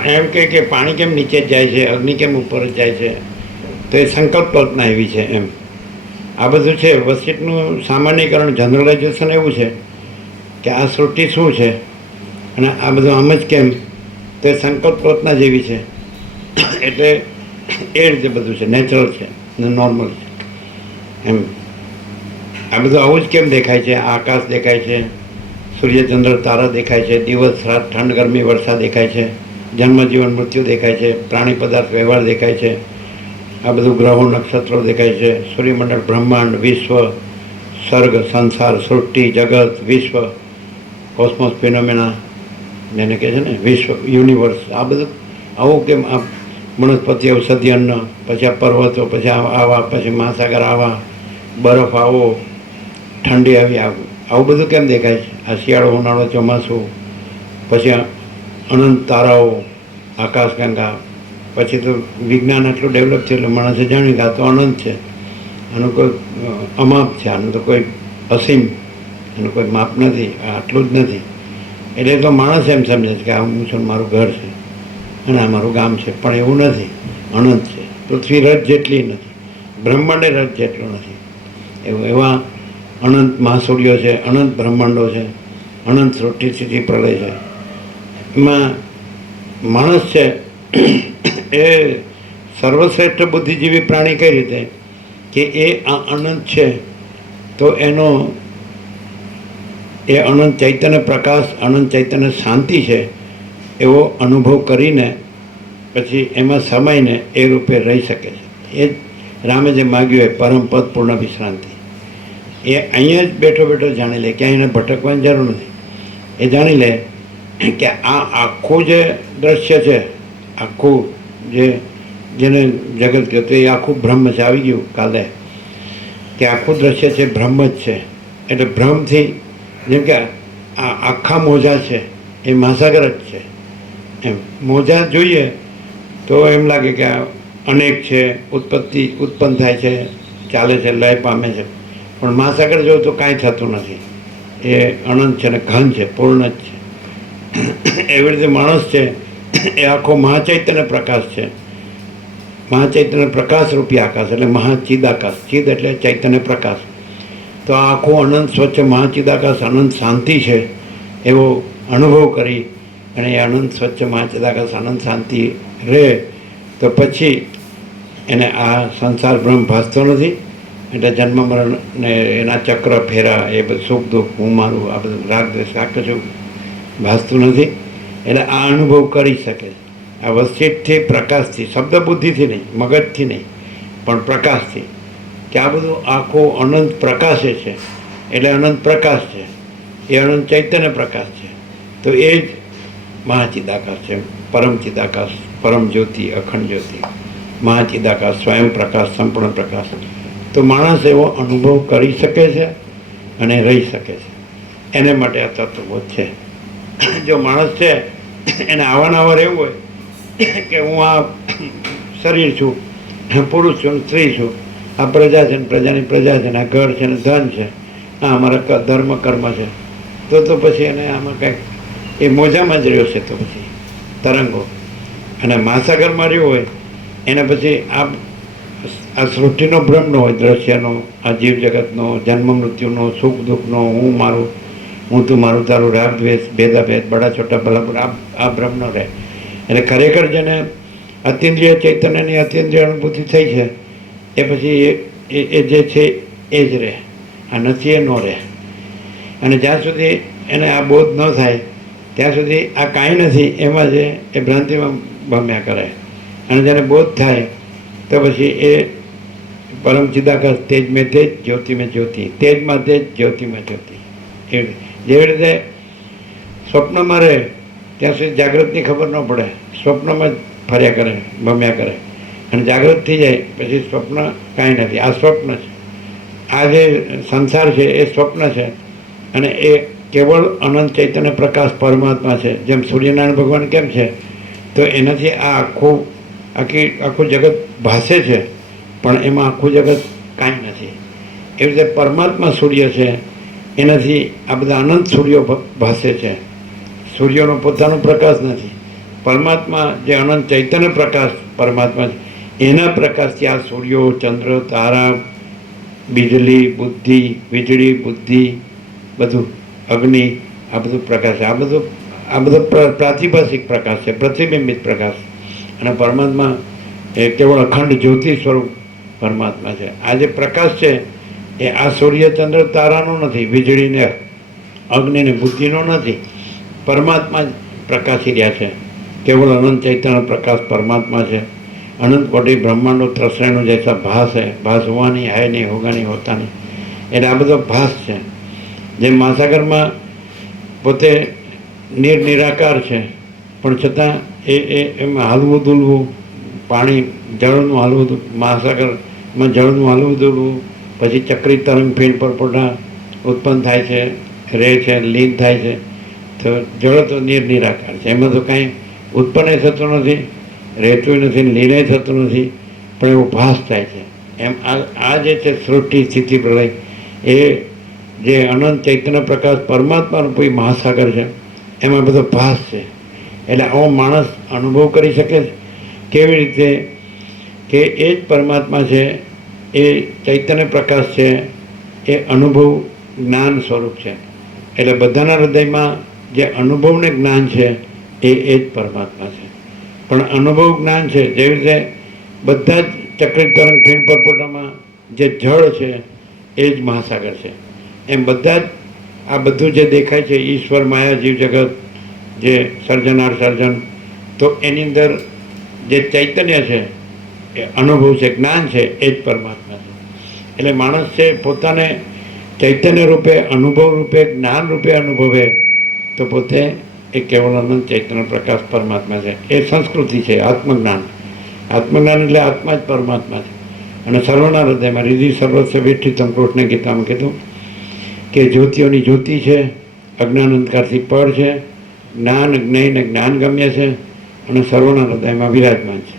એમ કે પાણી કેમ નીચે જ જાય છે, અગ્નિ કેમ ઉપર જ જાય છે, તો એ સંકલ્પ કલ્પના એવી છે એમ. આ બધું છે વસિષ્ઠનું સામાન્યકરણ જનરલાઇઝેશન એવું છે કે આ સૃષ્ટિ શું છે અને આ બધું આમ જ કેમ, તે સંકલ્પ કલ્પના જેવી છે. એટલે એ રીતે બધું છે, નેચરલ છે ને નોર્મલ છે એમ. આ બધું આવું જ કેમ દેખાય છે? આકાશ દેખાય છે, સૂર્યચંદ્ર તારા દેખાય છે, દિવસ રાત ઠંડ ગરમી વરસાદ દેખાય છે, જન્મ જીવન મૃત્યુ દેખાય છે, પ્રાણી પદાર્થ વ્યવહાર દેખાય છે, આ બધું ગ્રહો નક્ષત્રો દેખાય છે, સૂર્યમંડળ બ્રહ્માંડ વિશ્વ સર્ગ સંસાર સૃષ્ટિ જગત વિશ્વ કોસ્મોસ ફિનોમેના જેને કહે છે ને વિશ્વ યુનિવર્સ. આ બધું આવું કેમ? આ વનસ્પતિ ઔષધિ અન્ન, પછી આ પર્વતો, પછી આવા, પછી મહાસાગર આવા, બરફ આવો, ઠંડી આવી, આવું બધું કેમ દેખાય છે? આ શિયાળો ઉનાળો ચોમાસું, પછી અનંત તારાઓ, આકાશગંગા. પછી તો વિજ્ઞાન આટલું ડેવલપ છે એટલે માણસે જાણ્યું કે આ તો અનંત છે, આનું કોઈ અમાપ છે, આનું તો કોઈ અસીમ, એનું કોઈ માપ નથી, આટલું જ નથી. એટલે તો માણસ એમ સમજે છે કે આ હું છું, મારું ઘર છે અને આ મારું ગામ છે, પણ એવું નથી. અનંત છે. પૃથ્વી રથ જેટલી નથી, બ્રહ્માંડે રથ જેટલું નથી. એવા અનંત મહાસૂર્યો છે, અનંત બ્રહ્માંડો છે, અનંત સૃષ્ટિ સ્થિતિ પ્રલય છે. એમાં માણસ છે એ સર્વશ્રેષ્ઠ બુદ્ધિજીવી પ્રાણી કઈ રીતે કે એ આ અનંત છે તો એનો એ અનંત ચૈતન્ય પ્રકાશ, અનંત ચૈતન્ય શાંતિ છે એવો અનુભવ કરીને પછી એમાં સમાઈને એ રૂપે રહી શકે છે. એ જ રામે જે માગ્યું એ પરમ પદ પૂર્ણ વિશ્રાંતિ. એ અહીંયા જ બેઠો બેઠો જાણી લે, ક્યાંય એને ભટકવાની જરૂર નથી. એ જાણી લે કે આ આખું જે દ્રશ્ય છે, આખું જેને જગત કહેતું એ આખું બ્રહ્મ છે. આવી ગયું કાલે કે આખું દ્રશ્ય છે બ્રહ્મ જ છે. એટલે બ્રહ્મથી જેમ કે આ આખા મોજા છે એ મહાસાગર જ છે એમ. મોજા જોઈએ તો એમ લાગે કે આ અનેક છે, ઉત્પન્ન થાય છે, ચાલે છે, લય પામે છે. પણ મહાસાગર જો તો કાંઈ થતું નથી. એ અનંત છે ને ઘન છે, પૂર્ણ જ છે. એવી રીતે માણસ છે એ આખો મહાચૈતન્ય પ્રકાશ છે. મહાચૈતન્ય પ્રકાશ રૂપી આકાશ એટલે મહાચિદાકાશ. ચિદ એટલે ચૈતન્ય પ્રકાશ. તો આ આખું અનંત સ્વચ્છ મહાચિદાકાશ, અનંત શાંતિ છે એવો અનુભવ કરી અને એ અનંત સ્વચ્છ મહાચિદાકાશ, અનંત શાંતિ રહે તો પછી એને આ સંસાર ભ્રમ ભાસતો નથી. એટલે જન્મ મરણ ને એના ચક્ર ફેરા, એ બધું સુખ દુઃખ, હું મારું, આ બધું રાગ દ્વેષ આ કશું ભાસતું નથી. એટલે આ અનુભવ કરી શકે. આ વસિષ્ઠથી પ્રકાશથી, શબ્દ બુદ્ધિથી નહીં, મગજથી નહીં, પણ પ્રકાશથી, કે આ બધું આખું અનંત પ્રકાશે છે. એટલે અનંત પ્રકાશ છે એ અનંત ચૈતન્ય પ્રકાશ છે. તો એ જ મહાચિદાકાશ છે, પરમ ચિદાકાશ, પરમ જ્યોતિ, અખંડ જ્યોતિ, મહાચિદાકાશ, સ્વયં પ્રકાશ, સંપૂર્ણ પ્રકાશ. તો માણસ એવો અનુભવ કરી શકે છે અને રહી શકે છે. એને માટે આ તત્વબોધ છે. જો માણસ છે એને આવા રહેવું હોય કે હું આ શરીર છું, પુરુષ છું, સ્ત્રી છું, આ પ્રજા છે ને પ્રજાની પ્રજા છે ને આ ઘર છે ને ધન છે, આ અમારા ધર્મ કર્મ છે, તો પછી એને આમાં કંઈક એ મોજામાં જ રહ્યો છે. તો પછી તરંગો અને મહાસાગરમાં રહ્યો હોય એને પછી આ સૃષ્ટિનો ભ્રમ ન હોય, દ્રશ્યનો, આ જીવ જગતનો, જન્મ મૃત્યુનો, સુખ દુઃખનો, હું મારું, હું તું મારું તારું, રાગ દ્વેષ, ભેદાભેદ, બડા છોટા ભલાપુર, આ ભ્રમ ન રહે. એટલે ખરેખર જેને અતિન્દ્રિય ચૈતન્યની અતિન્દ્રિય અનુભૂતિ થઈ છે એ પછી એ જે છે એ જ રહે, આ નથી એ ન રહે. અને જ્યાં સુધી એને આ બોધ ન થાય ત્યાં સુધી આ કાંઈ નથી એમાં જ એ ભ્રાંતિમાં ભમ્યા કરે. અને જ્યારે બોધ થાય તો પછી એ પરમ ચિદાકાશ, તેજ મેં તેજ, જ્યોતિ મેં જ્યોતિ, તેજમાં તેજ, જ્યોતિમાં જ્યોતિ. એવી જેવી રીતે સ્વપ્નમાં રહે ત્યાં સુધી જાગૃતની ખબર ન પડે, સ્વપ્નમાં જ ફર્યા કરે, ભમ્યા કરે. અને જાગૃત થઈ જાય પછી સ્વપ્ન કાંઈ નથી, આ સ્વપ્ન છે. આ જે સંસાર છે એ સ્વપ્ન છે અને એ કેવળ અનંત ચૈતન્ય પ્રકાશ પરમાત્મા છે. જેમ સૂર્યનારાયણ ભગવાન કેમ છે તો એનાથી આ આખું જગત ભાસે છે પણ એમાં આખું જગત કાંઈ નથી. એવી રીતે પરમાત્મા સૂર્ય છે, એનાથી આ બધા અનંત સૂર્યો ભાસે છે. સૂર્યનો પોતાનો પ્રકાશ નથી. પરમાત્મા જે અનંત ચૈતન્ય પ્રકાશ પરમાત્મા છે એના પ્રકાશથી આ સૂર્યો, ચંદ્ર, તારા, બીજળી બુદ્ધિ, વીજળી બુદ્ધિ, બધું અગ્નિ, આ બધું પ્રકાશ છે. આ બધો પ્રાતિભાષિક પ્રકાશ છે, પ્રતિબિંબિત પ્રકાશ. અને પરમાત્મા એ કેવળ અખંડ જ્યોતિ સ્વરૂપ પરમાત્મા છે. આ જે પ્રકાશ છે એ આ સૂર્ય ચંદ્ર તારાનો નથી, વીજળીને અગ્નિને બુદ્ધિનો નથી, પરમાત્મા જ પ્રકાશી રહ્યા છે. केवल अनंत चैतन्य प्रकाश परमात्मा है. अनंत कोटि ब्रह्मांडो त्रसरेणु जैसा भास है. भास हुआ नहीं, है नहीं, होगा नहीं, होता नहीं. એટલે આ બધો ભાસ છે. જેમ મહાસાગરમાં પોતે નિરાકાર છે, પણ છતાં એમાં હાલવું દુલવું, પાણી જળનું હાલવું, મહાસાગરમાં જળનું હાલવું દુલવું, પછી ચક્રી તરંગ ફીણ પરપોટા ઉત્પન્ન થાય છે, રહે છે, લીન થાય છે. તો જળ તો નિરાકાર છે, એમાં તો કાંઈ ઉત્પન્ન થતું નથી, રહેતું નથી, લીનય થતું નથી, પણ એવો ભાસ થાય છે. એમ આ જે છે સૃષ્ટિ સ્થિતિ પ્રલય, એ જે અનંત ચૈતન્ય પ્રકાશ પરમાત્માનો કોઈ મહાસાગર છે, એમાં બધો ભાસ છે. એટલે આવો માણસ અનુભવ કરી શકે છે કેવી રીતે કે એ જ પરમાત્મા છે, એ ચૈતન્ય પ્રકાશ છે, એ અનુભવ જ્ઞાન સ્વરૂપ છે. એટલે બધાના હૃદયમાં જે અનુભવને જ્ઞાન છે એ જ પરમાત્મા છે. પણ અનુભવ જ્ઞાન છે જેવી રીતે બધા જ ચક્રી તરંગ ફીણ પરપોટામાં જે જળ છે એ જ મહાસાગર છે. એમ બધા જ આ બધું જે દેખાય છે ઈશ્વર, માયા, જીવ જગત, જે સર્જનાર સર્જન, તો એની અંદર જે ચૈતન્ય છે એ અનુભવ છે, જ્ઞાન છે, એ જ પરમાત્મા છે. એટલે માણસ છે પોતાને ચૈતન્ય રૂપે, અનુભવ રૂપે, જ્ઞાન રૂપે અનુભવે તો પોતે એ કેવળ અનંત ચૈતન્ય પ્રકાશ પરમાત્મા છે. એ સંસ્કૃતિ છે આત્મજ્ઞાન. આત્મજ્ઞાન એટલે આત્મા જ પરમાત્મા છે. અને સર્વના હૃદયમાં રીધિ સર્વસ્વ વેઠિતમ, કૃષ્ણ ગીતામાં કીધું કે જ્યોતિઓની જ્યોતિ છે, અજ્ઞાન અંધકારથી પર છે, જ્ઞાન જ્ઞેય ને જ્ઞાન ગમ્ય છે, અને સર્વના હૃદયમાં વિરાજમાન છે.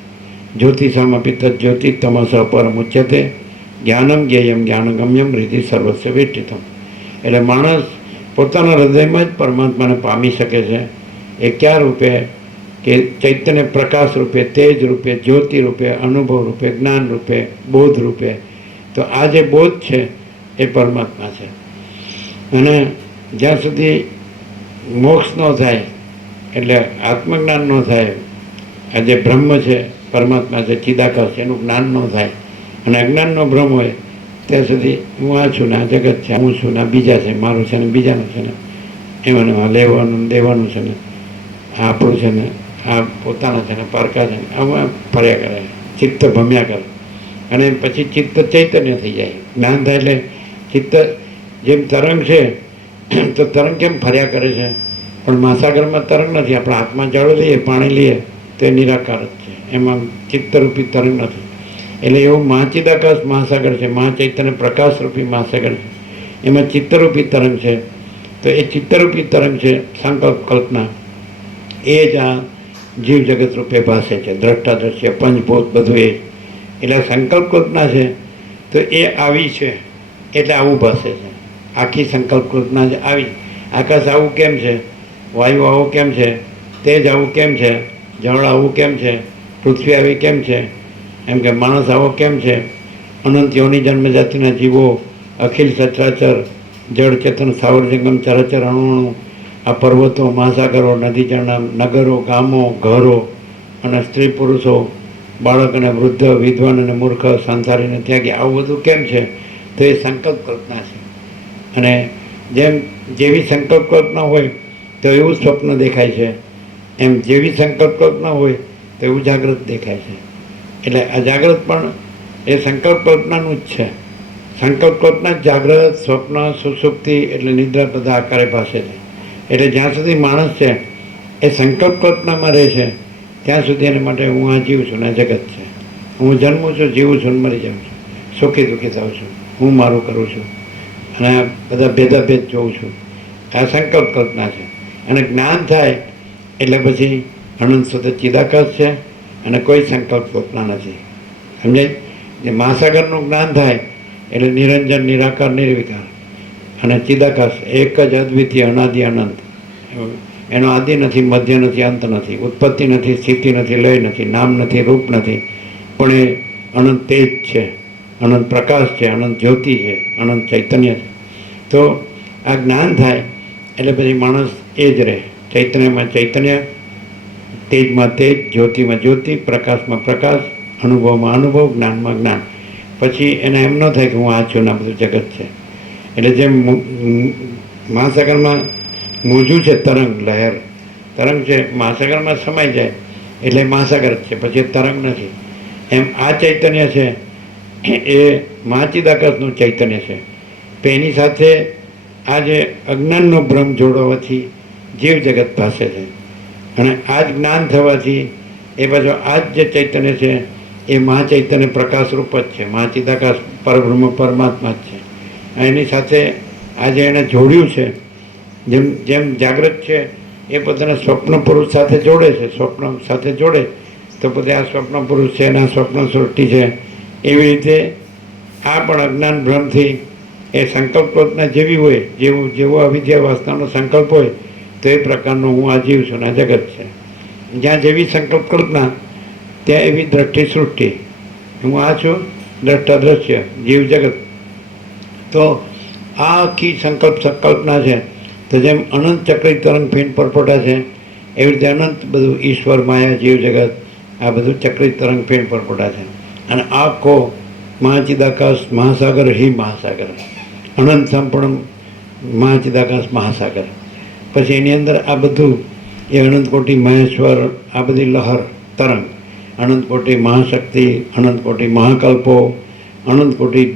જ્યોતિષામપી તદ જ્યોતિ તમસ પરમ ઉચ્યતે, જ્ઞાનમ જ્ઞેયમ જ્ઞાનગમ્યમ રીધિ સર્વસ્વ વેઠિતમ. એટલે માણસ પોતાના હૃદયમાં જ પરમાત્માને પામી શકે છે. એ કયા રૂપે કે ચૈતન્ય પ્રકાશ રૂપે, તેજ રૂપે, જ્યોતિ રૂપે, અનુભવ રૂપે, જ્ઞાન રૂપે, બોધ રૂપે. તો આ જે બોધ છે એ પરમાત્મા છે. અને જ્યાં સુધી મોક્ષ ન થાય, એટલે આત્મજ્ઞાન ન થાય, આ જે બ્રહ્મ છે પરમાત્મા છે, ચિદાકાશ છે, એનું જ્ઞાન ન થાય અને અજ્ઞાનનો ભ્રમ હોય ત્યાં સુધી હું આ છું ને આ જગત છે, હું છું ને આ બીજા છે, મારું છે ને બીજાનું છે ને, એમાં લેવાનું દેવાનું છે ને, આ આપણું છે ને આ પોતાના છે ને પારકા છે ને, આમાં ફર્યા કરે, ચિત્ત ભમ્યા કરે. અને પછી ચિત્ત ચૈતન્ય થઈ જાય. જ્ઞાન થાય એટલે ચિત્ત જેમ તરંગ છે તો તરંગ કેમ ફર્યા કરે છે, પણ મહાસાગરમાં તરંગ નથી. આપણા હાથમાં જળ લઈએ, પાણી લઈએ તો એ નિરાકાર જ છે, એમાં ચિત્તરૂપી તરંગ નથી. એટલે એવું મહાચિદાકાશ મહાસાગર છે, મહાચૈતન્ય પ્રકાશરૂપી મહાસાગર છે, એમાં ચિત્તરૂપી તરંગ છે. તો એ ચિત્તરૂપી તરંગ છે સંકલ્પ કલ્પના, એ જ આ જીવ જગત રૂપે ભાષે છે. દ્રષ્ટા દ્રશ્ય પંચભૂત બધું એ. એટલે સંકલ્પ કલ્પના છે તો એ આવી છે એટલે આવું ભાષે છે. આખી સંકલ્પ કલ્પના જ આવી. આકાશ આવું કેમ છે, વાયુ આવું કેમ છે, તેજ આવું કેમ છે, જળ આવું કેમ છે, પૃથ્વી આવી કેમ છે, એમ કે માણસ આવો કેમ છે, અનંત યોની જન્મ જાતિના જીવો, અખિલ સચરાચર, જળ ચેતન સ્થાવર જંગમ ચરાચર અણુ, આ પર્વતો, મહાસાગરો, નદી ઝરણા, નગરો, ગામો, ઘરો, અને સ્ત્રી પુરુષો, બાળક અને વૃદ્ધ, વિદ્વાન અને મૂર્ખ, સંસારીને ત્યાગી, આવું બધું કેમ છે? તો એ સંકલ્પ કલ્પના છે. અને જેવી સંકલ્પ કલ્પના હોય તો એવું સ્વપ્ન દેખાય છે, એમ જેવી સંકલ્પ કલ્પના હોય તો એવું જાગ્રત દેખાય છે. એટલે આ જાગ્રત પણ એ સંકલ્પ કલ્પનાનું જ છે. સંકલ્પ કલ્પના જાગ્રત, સ્વપ્ન, સુષુપ્તિ એટલે નિદ્રા બધા આકારે ભાષે છે. એટલે જ્યાં સુધી માણસ છે એ સંકલ્પ કલ્પનામાં રહે છે ત્યાં સુધી એના માટે હું આ જીવ છું ને આ જગત છે, હું જન્મું છું, જીવું છું, મરી જાઉં છું, સુખી દુઃખી થાઉં છું, હું મારું કરું છું, અને બધા ભેદાભેદ જોઉં છું. આ સંકલ્પ કલ્પના છે. અને જ્ઞાન થાય એટલે પછી અનંત સુધી ચિદાકાશ છે અને કોઈ સંકલ્પ કલ્પના નથી. સમજાય? જે મહાસાગરનું જ્ઞાન થાય એટલે નિરંજન, નિરાકાર, નિર્વિકાર અને ચિદાકાશ એક જ અદ્વિતીય, અનાદિ, અનંત. એનો આદિ નથી, મધ્ય નથી, અંત નથી, ઉત્પત્તિ નથી, સ્થિતિ નથી, લય નથી, નામ નથી, રૂપ નથી, પણ એ અનંત તેજ છે. અનંત પ્રકાશ છે, અનંત જ્યોતિ છે, અનંત ચૈતન્ય છે. તો આ જ્ઞાન થાય એટલે પછી માણસ એ જ રહે, ચૈતન્યમાં ચૈતન્ય, તેજમાં તેજ, જ્યોતિમાં જ્યોતિ, પ્રકાશમાં પ્રકાશ, અનુભવમાં અનુભવ, જ્ઞાનમાં જ્ઞાન. પછી એને એમ ન થાય કે હું આ છું ને આ બધું જગત છે. એટલે જેમ મહાસાગરમાં મોજું છે, તરંગ લહેર તરંગ છે, મહાસાગરમાં સમાઈ જાય એટલે મહાસાગર જ છે, પછી એ તરંગ નથી. એમ આ ચૈતન્ય છે એ મહાચિદાકાશનું ચૈતન્ય છે. તો એની સાથે આ જે અજ્ઞાનનો ભ્રમ જોડવાથી જીવ જગત પાસે છે, અને આ જ જ્ઞાન થવાથી એ પાછો આ જ જે ચૈતન્ય છે એ મહાચૈતન્ય પ્રકાશરૂપ જ છે, મહાચિદાકાશ પરબ્રહ્મ પરમાત્મા જ છે. એની સાથે આજે એણે જોડ્યું છે, જેમ જેમ જાગ્રત છે એ પોતાના સ્વપ્ન પુરુષ સાથે જોડે છે, સ્વપ્ન સાથે જોડે તો પોતે આ સ્વપ્ન પુરુષ છે, એના સ્વપ્ન સૃષ્ટિ છે. એવી રીતે આ પણ અજ્ઞાન ભ્રમથી એ સંકલ્પ કલ્પના જેવી હોય, જેવો અવિદ્યા વાસનાનો સંકલ્પ હોય તો એ પ્રકારનો હું આ જીવ છું, આ જગત છે. જ્યાં જેવી સંકલ્પ કલ્પના ત્યાં એવી દ્રષ્ટિ સૃષ્ટિ. હું આ છું, દ્રષ્ટા દ્રશ્ય, જીવ જગત. તો આ આખી સંકલ્પના છે. તો જેમ અનંત ચક્રી તરંગ ફીણ પરપોટા છે એવી રીતે અનંત બધું ઈશ્વર, માયા, જીવ જગત આ બધું ચક્રી તરંગ ફીણ પરપોટા છે. અને આખો મહાચિદાકાશ મહાસાગર હિ મહાસાગર, અનંત સંપૂર્ણ મહાચિદાકાશ મહાસાગર. પછી એની અંદર આ બધું એ અનંત કોટી મહેશ્વર, આ બધી લહર તરંગ, અનંત કોટી મહાશક્તિ, અનંત કોટી મહાકલ્પો, અનંત કોટી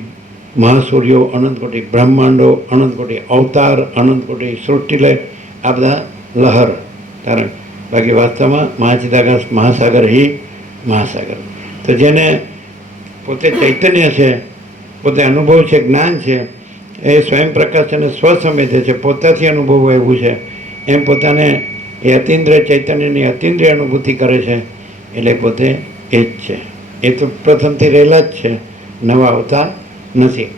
મહાસૂર્યો, અનંત કોટી બ્રહ્માંડો, અનંત કોટી અવતાર, અનંત કોટી સૃષ્ટિલય, આ બધા લહર તરંગ. બાકી વાસ્તવમાં મહાચિદાકાશ મહાસાગર હિ મહાસાગર. તો જેને પોતે ચૈતન્ય છે, પોતે અનુભવ છે, જ્ઞાન છે, એ સ્વયં પ્રકાશ અને સ્વસંવેદ્ય છે, પોતાથી અનુભવ એવું છે. એમ પોતાને એ અતિન્દ્રિય ચૈતન્યની અતિન્દ્રિય અનુભૂતિ કરે છે, એટલે પોતે એ જ છે. એ તો પ્રથમથી રહેલા જ છે, નવા આવતા નથી.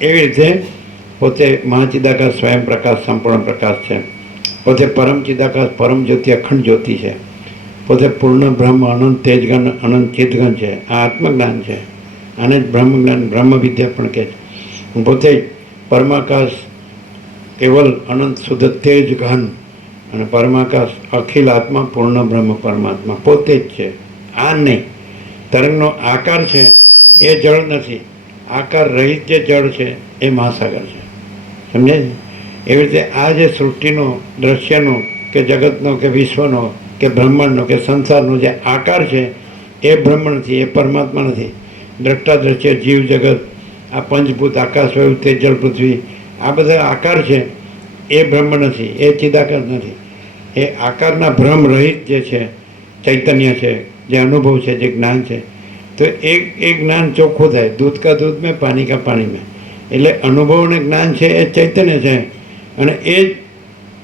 એવી રીતે પોતે મહાચિદાકાશ સ્વયં પ્રકાશ સંપૂર્ણ પ્રકાશ છે, પોતે પરમ ચિદાકાશ પરમ જ્યોતિ અખંડ જ્યોતિ છે, પોતે પૂર્ણ બ્રહ્મ અનંત તેજગન અનંત ચિતગન છે. આ આત્મજ્ઞાન છે, આને જ બ્રહ્મ જ્ઞાન બ્રહ્મ વિદ્યા પણ કહે છે. હું પોતે પરમાકાશ કેવલ અનંત શુદ્ધ તેજ ઘન અને પરમાકાશ અખિલ આત્મા પૂર્ણ બ્રહ્મ પરમાત્મા પોતે જ છે. આ નહીં, તરંગનો આકાર છે એ જળ નથી, આકાર રહિત જે જળ છે એ મહાસાગર છે. સમજાય છે? એવી રીતે આ જે સૃષ્ટિનો, દ્રશ્યનો કે જગતનો કે વિશ્વનો કે બ્રહ્માંડનો કે સંસારનો જે આકાર છે એ બ્રહ્મ નથી, એ પરમાત્મા નથી. દ્રષ્ટા દ્રશ્ય, જીવ જગત, આ પંચભૂત આકાશ વાયુ તેજ જળ પૃથ્વી, આ બધા આકાર છે એ બ્રહ્મ નથી, એ ચિદાકાશ નથી. એ આકારના ભ્રમ રહિત જે છે ચૈતન્ય છે, જે અનુભવ છે, જે જ્ઞાન છે. તો એ જ્ઞાન ચોખ્ખું થાય, દૂધ કા દૂધ મેં પાણી કા પાણી મેં. એટલે અનુભવ અને જ્ઞાન છે એ ચૈતન્ય છે, અને એ જ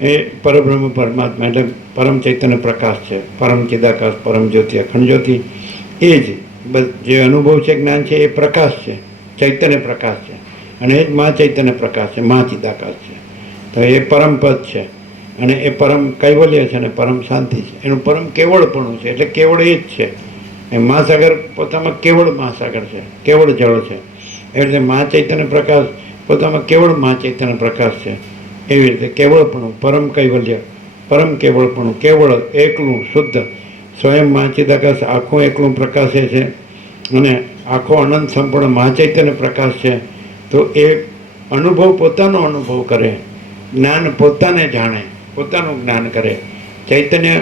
એ પરબ્રહ્મ પરમાત્મા એટલે પરમ ચૈતન્ય પ્રકાશ છે, પરમ ચિદાકાશ પરમ જ્યોતિ અખંડ જ્યોતિ. એ જ જે અનુભવ છે, જ્ઞાન છે, એ પ્રકાશ છે, ચૈતન્ય પ્રકાશ છે, અને એ જ મહા ચૈતન્ય પ્રકાશ છે, મહા ચિદાકાશ છે. તો એ પરમ પદ છે, અને એ પરમ કૈવલ્ય છે, અને પરમ શાંતિ છે. એનું પરમ કેવળપણું છે, એટલે કેવળ એ જ છે. એ મહાસાગર પોતામાં કેવળ મહાસાગર છે, કેવળ જળ છે. એવી રીતે મહાચૈતન્ય પ્રકાશ પોતામાં કેવળ મહાચૈતન્ય પ્રકાશ છે. એવી રીતે કેવળપણું, પરમ કૈવલ્ય, પરમ કેવળપણું, કેવળ એકલું શુદ્ધ સ્વયં મહાચિદાકાશ આખું એકલું પ્રકાશે છે, અને આખો અનંત સંપૂર્ણ મહાચૈતન્ય પ્રકાશ છે. તો એ અનુભવ પોતાનો અનુભવ કરે, જ્ઞાન પોતાને જાણે, પોતાનું જ્ઞાન કરે, ચૈતન્ય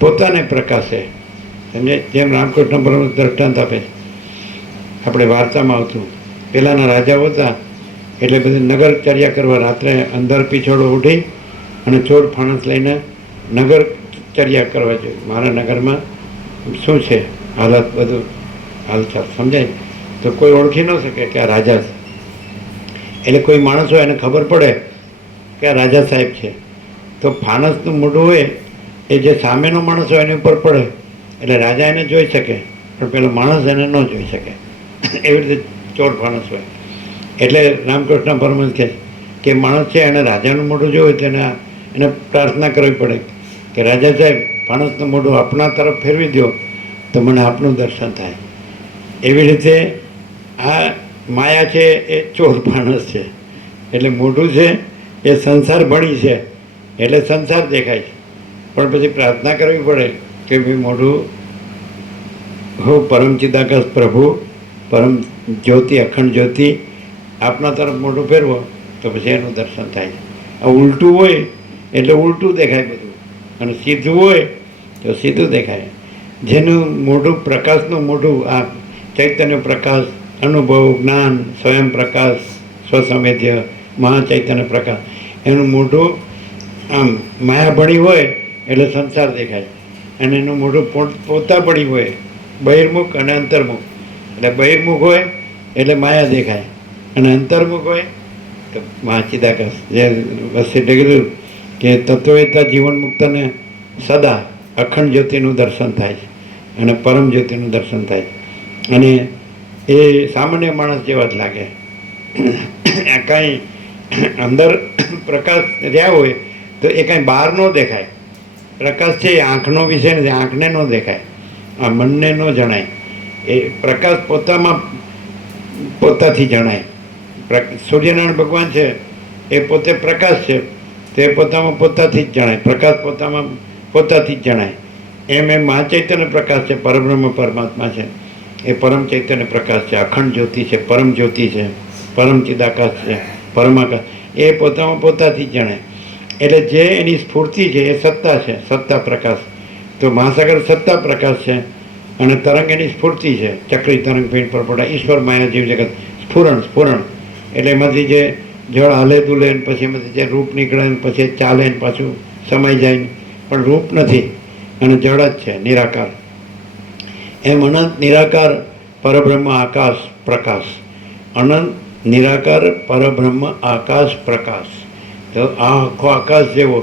પોતાને પ્રકાશે. સમજે? જેમ રામકૃષ્ણ પરમહંસ દ્રષ્ટાંત આપે છે, આપણે વાર્તામાં આવતું, પહેલાંના રાજાઓ હતા એટલે બધી નગર ચર્યા કરવા રાત્રે અંદર પીછોડો ઉઠી અને ચોર ફાણસ લઈને નગર ચર્યા કરવા જોઈએ. મારા નગરમાં શું છે હાલત, બધું હાલચાલ સમજાય તો કોઈ ઓળખી ન શકે કે આ રાજા છે. એટલે કોઈ માણસ હોય એને ખબર પડે કે આ રાજા સાહેબ છે, તો ફાનસનું મોઢું હોય એ જે સામેનો માણસ હોય એની ઉપર પડે, એટલે રાજા એને જોઈ શકે, પણ પેલો માણસ એને ન જોઈ શકે. એવી રીતે ચોર ફાનસ હોય. એટલે રામકૃષ્ણ પરમહંસ કહે કે માણસ છે એને રાજાનું મોઢું જોયું તો એને પ્રાર્થના કરવી પડે કે રાજા સાહેબ ફાનસનું મોઢું આપણા તરફ ફેરવી દો તો મને આપનું દર્શન થાય. એવી રીતે આ માયા છે એ ચોર માણસ છે, એટલે મોઢું છે એ સંસાર ભણી છે એટલે સંસાર દેખાય છે. પણ પછી પ્રાર્થના કરવી પડે કે ભાઈ મોઢું હો પરમ ચિદાકાશ પ્રભુ, પરમ જ્યોતિ, અખંડ જ્યોતિ, આપના તરફ મોઢું ફેરવો તો પછી એનું દર્શન થાય છે. આ ઉલટું હોય એટલે ઉલટું દેખાય બધું, અને સીધું હોય તો સીધું દેખાય. જેનું મોઢું પ્રકાશનું મોઢું, આ ચૈતન્ય પ્રકાશ, અનુભવ, જ્ઞાન, સ્વયં પ્રકાશ, સ્વસંવેદ્ય, મહાચૈતન્ય પ્રકાશ, એનું મોઢું આમ માયા ભણી હોય એટલે સંસાર દેખાય, અને એનું મોઢું પોતા પડી હોય, બહિર્મુખ અને અંતર્મુખ. એટલે બહિર્મુખ હોય એટલે માયા દેખાય, અને અંતર્મુખ હોય તો મહાચિદાકાશ. જે વસિષ્ઠે કીધું કે તત્વવેતા જીવન મુક્તને સદા અખંડ જ્યોતિનું દર્શન થાય છે અને પરમ જ્યોતિનું દર્શન થાય છે. અને એ સામાન્ય માણસ જેવા જ લાગે. કાંઈ અંદર પ્રકાશ રહ્યા હોય તો એ કાંઈ બહાર ન દેખાય. પ્રકાશ છે એ આંખનો વિષય નથી, આંખને ન દેખાય, આ મનને ન જણાય. એ પ્રકાશ પોતાથી જણાય. સૂર્યનારાયણ ભગવાન છે એ પોતે પ્રકાશ છે, તે પોતામાં પોતાથી જ જણાય, પ્રકાશ પોતામાં પોતાથી જ જણાય. એમ મહાચૈતન્ય પ્રકાશ છે, પરબ્રહ્મ પરમાત્મા છે, એ પરમ ચૈતન્ય પ્રકાશ છે, અખંડ જ્યોતિ છે, પરમ જ્યોતિ છે, પરમ ચિદાકાશ છે, પરમાકાશ. એ પોતામાં પોતાથી જ જણાય. એટલે જે એની સ્ફૂર્તિ છે એ સત્તા છે, સત્તા પ્રકાશ. તો મહાસાગર સત્તા પ્રકાશ છે, અને તરંગ એની સ્ફૂર્તિ છે, ચક્રી તરંગ પીણ પરપોટા, ઈશ્વર માયા જીવ જગત, સ્ફુરણ. એટલે એમાંથી જે જળ હાલે દુલે ને પછી એમાંથી જે રૂપ નીકળે ને પછી ચાલે ને પાછું સમાઈ જાય, પણ રૂપ નથી અને જળ જ છે, નિરાકાર. એમ અનંત નિરાકાર પરબ્રહ્મ આકાશ પ્રકાશ, અનંત નિરાકાર પરબ્રહ્મ આકાશ પ્રકાશ. તો આ આખો આકાશ જેવો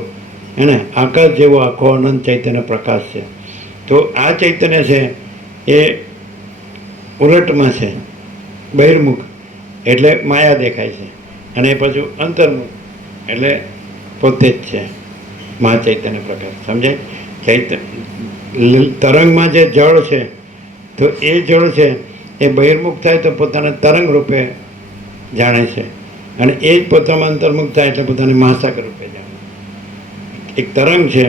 એને આકાશ જેવો આખો અનંત ચૈતન્ય પ્રકાશ છે. તો આ ચૈતન્ય છે એ ઉલટમાં છે, બહિર્મુખ એટલે માયા દેખાય છે, અને પાછું અંતર્મુખ એટલે પોતે જ છે, મહાચૈતન્ય પ્રકાશ. સમજાય? તરંગમાં જે જળ છે તો એ જળ છે એ બહિર્મુખ થાય તો પોતાને તરંગ રૂપે જાણે છે, અને એ જ પોતામાં અંતર્મુખ થાય એટલે પોતાને મહાસાગર રૂપે જાણે. એક તરંગ છે,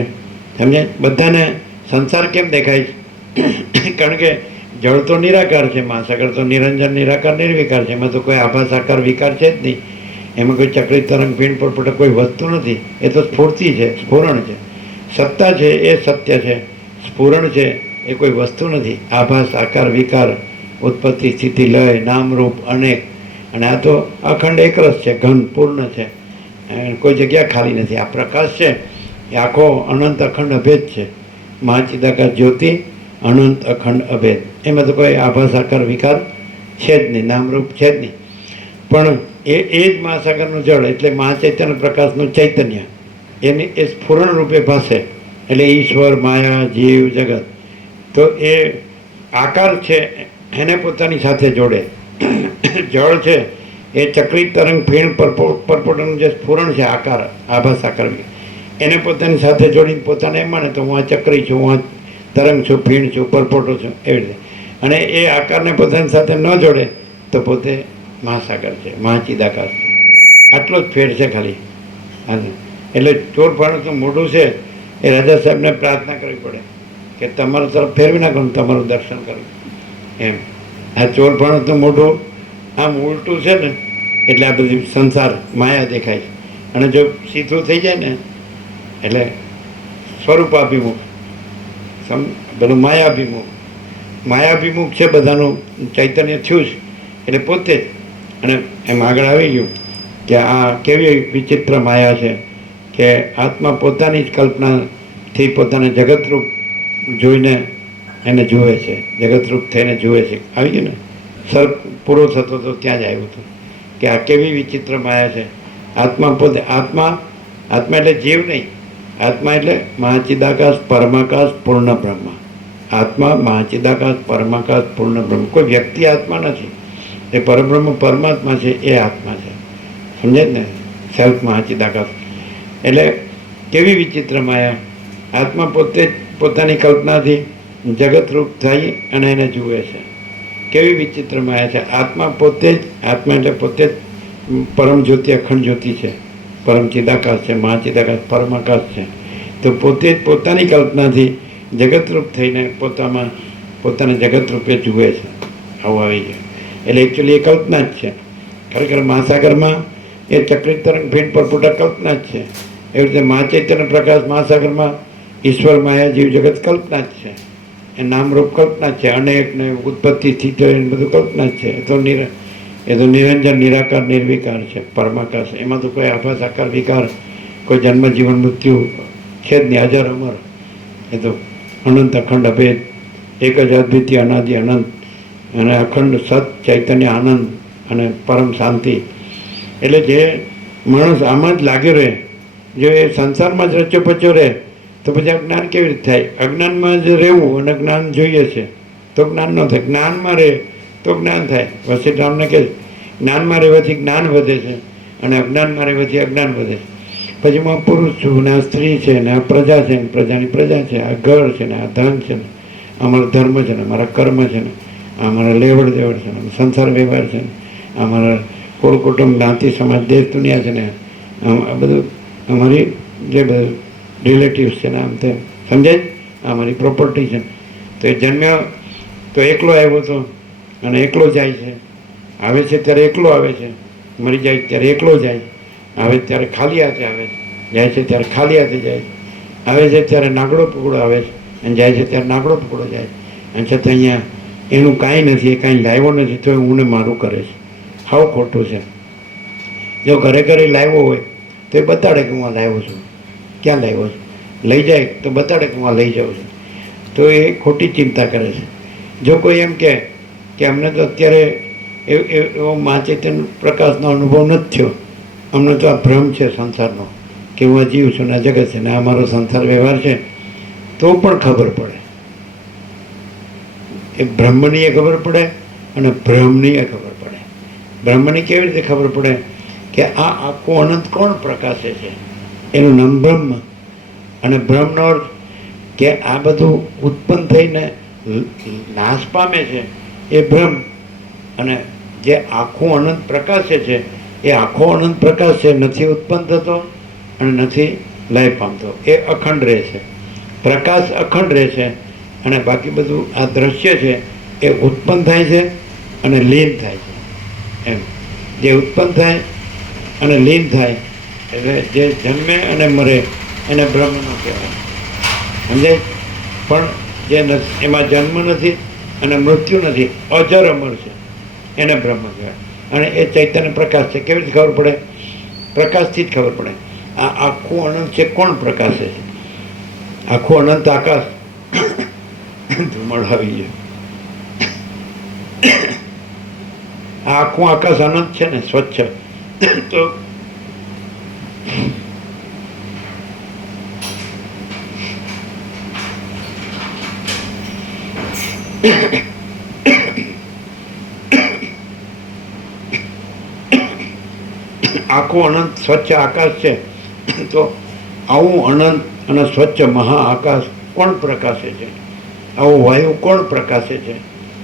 સમજાય? બધાને સંસાર કેમ દેખાય છે? કારણ કે જળ તો નિરાકાર છે, મહાસાગર તો નિરંજન નિરાકાર નિર્વિકાર છે, એમાં તો કોઈ આભાસ આકાર વિકાર છે જ નહીં. એમાં કોઈ ચક્રી તરંગ પીણ પરપોટા કોઈ વસ્તુ નથી. એ તો સ્ફૂર્તિ છે, સ્ફુરણ છે. સત્તા છે એ સત્ય છે, સ્ફુરણ છે એ કોઈ વસ્તુ નથી. આભાસ આકાર વિકાર, ઉત્પત્તિ સ્થિતિ લય, નામરૂપ અનેક, અને આ તો અખંડ એકરસ છે, ઘન પૂર્ણ છે, કોઈ જગ્યા ખાલી નથી. આ પ્રકાશ છે એ આખો અનંત અખંડ અભેદ છે, મહાચિદાકાશ જ્યોતિ અનંત અખંડ અભેદ. એમાં તો કોઈ આભાસ આકાર વિકાર છે જ નહીં, નામરૂપ છે જ નહીં. પણ એ જ મહાસાગરનું જળ એટલે મહાચૈતન્ય પ્રકાશનું ચૈતન્ય એની એ સ્ફુરણ રૂપે ભાસે, એટલે ઈશ્વર માયા જીવ જગત. તો એ આકાર છે એને પોતાની સાથે જોડે. જળ છે એ ચક્રી તરંગ ફીણ પરપોટાનું જે સ્ફુરણ છે, આકાર આભાસ આકાર, એને પોતાની સાથે જોડીને પોતાને એમ માને તો હું આ ચક્રી છું, હું આ તરંગ છું, ફીણ છું, પરપોટો છું, એવી રીતે. અને એ આકારને પોતાની સાથે ન જોડે તો પોતે મહાસાગર છે, મહાચિદાકાશ છે. આટલો જ ફેર છે ખાલી. એટલે ચોર ફાણસનું મોઢું છે એ રાજા સાહેબને પ્રાર્થના કરવી પડે કે તમારા તરફ ફેરવી નાખો ને તમારું દર્શન કરવું એમ. આ ચોર ફાણસનું મોઢું આમ ઉલટું છે ને એટલે આ બધી સંસાર માયા દેખાય છે, અને જો સીધું થઈ જાય ને એટલે સ્વરૂપાભિમુખ, બધું માયાભિમુખ છે, બધાનું ચૈતન્ય થયું છે એટલે પોતે જ. અને એમ આગળ આવી ગયું કે આ કેવી વિચિત્ર માયા છે કે આત્મા પોતાની જ કલ્પનાથી પોતાને જગતરૂપ જોઈને એને જુએ છે, જગતરૂપ થઈને જુએ છે. આવી ગયું ને? સર્પ પૂરો થતો તો ત્યાં જ આવ્યું હતું કે આ કેવી વિચિત્ર માયા છે. આત્મા પોતે આત્મા એટલે જીવ નહીં, આત્મા એટલે મહાચિદાકાશ પરમાકાશ પૂર્ણ બ્રહ્મ. આત્મા મહાચિદાકાશ પરમાકાશ પૂર્ણ બ્રહ્મ. કોઈ વ્યક્તિ આત્મા નથી, એ પરબ્રહ્મ પરમાત્મા છે, એ આત્મા છે. સમજે જ ને? સેલ્ફ મહાચિદાકાશ એટલે કેવી વિચિત્ર માયા. આત્મા પોતે જ પોતાની કલ્પનાથી જગતરૂપ થઈ અને એને જુએ છે. કેવી વિચિત્ર માયા છે. આત્મા પોતે જ, આત્મા એટલે પોતે જ પરમ જ્યોતિ, અખંડ જ્યોતિ છે, પરમ ચિદાકાશ છે, મહાચિદાકાશ, પરમાકાશ છે. તો પોતે જ પોતાની કલ્પનાથી જગતરૂપ થઈને પોતાને જગતરૂપે જુએ છે. આવું આવી જાય એટલે એકચ્યુઅલી એ કલ્પના જ છે. ખરેખર મહાસાગરમાં એ ચક્રિત તરંગ ફીણ પરપોટા કલ્પના જ છે. એવી રીતે મહાચૈતન્ય પ્રકાશ મહાસાગરમાં ઈશ્વર માયા જીવ જગત કલ્પના જ છે. એ નામરૂપ કલ્પના જ છે. અનેક ને ઉત્પત્તિ સ્થિતિ બધું કલ્પના જ છે. એ તો નિરંજન, નિરાકાર, નિર્વિકાર છે, પરમાકાશ. એમાં તો કોઈ આભાસ, આકાર, વિકાર, કોઈ જન્મ, જીવન, મૃત્યુ છે જ નહીં. અજર અમર, એ તો અનંત, અખંડ, અભેદ, એક જ અદ્વિતીય, અનાદિ, અનંત અને અખંડ સત ચૈતન્ય, આનંદ અને પરમ શાંતિ. એટલે જે માણસ આમાં જ લાગ્યો રહે, જો એ સંસારમાં જ રચ્યો પચ્યો રહે, તો પછી આ જ્ઞાન કેવી રીતે થાય? અજ્ઞાનમાં જ રહેવું અને જ્ઞાન જોઈએ છે તો જ્ઞાન ન થાય. જ્ઞાનમાં રહે તો જ્ઞાન થાય. વસીરામને કહે જ્ઞાનમાં રહેવાથી જ્ઞાન વધે છે અને અજ્ઞાનમાં રહેવાથી અજ્ઞાન વધે છે. પછી હું પુરુષ છું ને આ સ્ત્રી છે ને આ પ્રજા છે ને પ્રજાની પ્રજા છે, આ ઘર છે ને આ ધન છે ને અમારો ધર્મ છે ને અમારા કર્મ છે ને અમારા લેવડ દેવડ છે ને સંસાર વ્યવહાર છે ને અમારા કુળ કુટુંબ, જ્ઞાતિ, સમાજ, દેશ, દુનિયા છે ને આ બધું અમારી જે બધું રિલેટિવ્સ છે ને આમ તેમ સમજાય. અમારી પ્રોપર્ટી છે. તો એ જન્મ્યો તો એકલો આવ્યો હતો અને એકલો જાય છે. આવે છે ત્યારે એકલો આવે છે, મરી જાય ત્યારે એકલો જાય. આવે ત્યારે ખાલી હાથે આવે છે, જાય છે ત્યારે ખાલી હાથે જાય છે. આવે છે ત્યારે નાગડો પકડો આવે છે અને જાય છે ત્યારે નાગડો પકડો જાય. અને છતાં અહીંયા એનું કાંઈ નથી, એ કાંઈ લાવ્યો નથી તો હું ને મારું કરે છે. હાવ ખોટું છે. જો ઘરે ઘરે લાવ્યો હોય તો એ બતાડે કે હું આ લાવ્યો છું, ક્યાં લાવ્યો છું. લઈ જાય તો બતાડે કે હું આ લઈ જાઉં છું. તો એ ખોટી ચિંતા કરે છે. જો કોઈ એમ કે અમને તો અત્યારે એવો મહાચૈતન્ય પ્રકાશનો અનુભવ નથી થયો, અમને તો આ ભ્રમ છે સંસારનો કે હું આ જીવ છું ને આ જગત છે ને આ મારો સંસાર વ્યવહાર છે, તો પણ ખબર પડે. એ બ્રહ્મની એ ખબર પડે અને ભ્રમની એ ખબર પડે. બ્રહ્મની કેવી રીતે ખબર પડે કે આ આખું અનંત કોણ પ્રકાશે છે, એનું નામ બ્રહ્મ. અને બ્રહ્મનો અર્થ કે આ બધું ઉત્પન્ન થઈને નાશ પામે છે એ બ્રહ્મ. અને જે આખું અનંત પ્રકાશે છે એ આખો અનંત પ્રકાશ છે, નથી ઉત્પન્ન થતો અને નથી લય પામતો. એ અખંડ રહે છે. પ્રકાશ અખંડ રહે છે અને બાકી બધું આ દ્રશ્ય છે એ ઉત્પન્ન થાય છે અને લીન થાય છે. એમ જે ઉત્પન્ન થાય અને લીન થાય એટલે જે જન્મે અને મરે એને બ્રહ્મ ન કહેવાય. સમજાય? પણ જે એમાં જન્મ નથી અને મૃત્યુ નથી, અજર અમર છે, એને બ્રહ્મ કહેવાય. અને એ ચૈતન્ય પ્રકાશ છે. કેવી રીતે ખબર પડે? પ્રકાશથી જ ખબર પડે. આ આખું અનંત છે કોણ પ્રકાશે છે? આખું અનંત આકાશ ધુમાડો આવી ગયો. આ આખું આકાશ અનંત છે ને, સ્વચ્છ. તો આખું અનંત સ્વચ્છ આકાશ છે. તો આવું અનંત અને સ્વચ્છ મહા આકાશ કોણ પ્રકાશે છે? આવું વાયુ કોણ પ્રકાશે છે?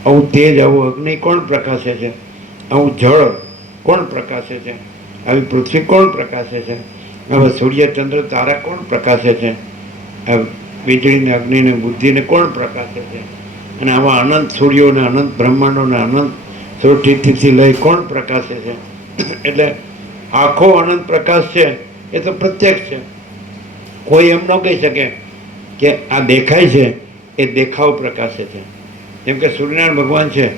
આવું તેજ, આવું અગ્નિ કોણ પ્રકાશે છે? આવું જળ કોણ પ્રકાશે છે? આવી પૃથ્વી કોણ પ્રકાશે છે? આવા સૂર્ય, ચંદ્ર, તારા કોણ પ્રકાશે છે? આ વીજળીને, અગ્નિને, બુદ્ધિને કોણ પ્રકાશે છે? અને આવા અનંત સૂર્યોને, અનંત બ્રહ્માંડોને, અનંત સૃષ્ટિથી લઈ કોણ પ્રકાશે છે? એટલે આખો અનંત પ્રકાશ છે એ તો પ્રત્યક્ષ છે. કોઈ એમ ન કહી શકે કે આ દેખાય છે એ દેખાવ પ્રકાશે છે. જેમ કે સૂર્યનારાયણ ભગવાન છે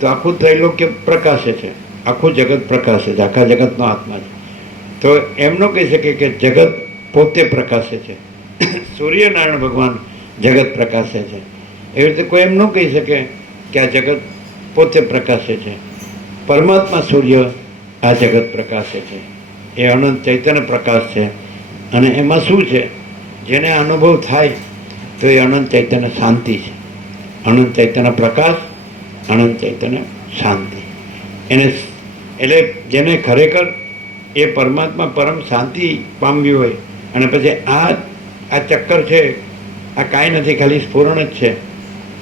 તો આખું ત્રૈલોક્ય પ્રકાશે છે, આખું જગત પ્રકાશે છે, આખા જગતનો આત્મા છે. તો એમ ન કહી શકે કે જગત પોતે પ્રકાશે છે. સૂર્યનારાયણ ભગવાન જગત પ્રકાશે છે. એવી રીતે કોઈ એમ ન કહી શકે કે આ જગત પોતે પ્રકાશે છે. પરમાત્મા સૂર્ય આ જગત પ્રકાશે છે. એ અનંત ચૈતન્ય પ્રકાશ છે. અને એમાં શું છે? જેને અનુભવ થાય તો એ અનંત ચૈતન્ય શાંતિ છે. અનંત ચૈતન્ય પ્રકાશ, અનંત ચૈતન્ય શાંતિ. એને એટલે જેને ખરેખર એ પરમાત્મા પરમ શાંતિ પામ્યું હોય અને પછી આ ચક્કર છે, આ કાંઈ નથી, ખાલી સ્ફુરણ જ છે,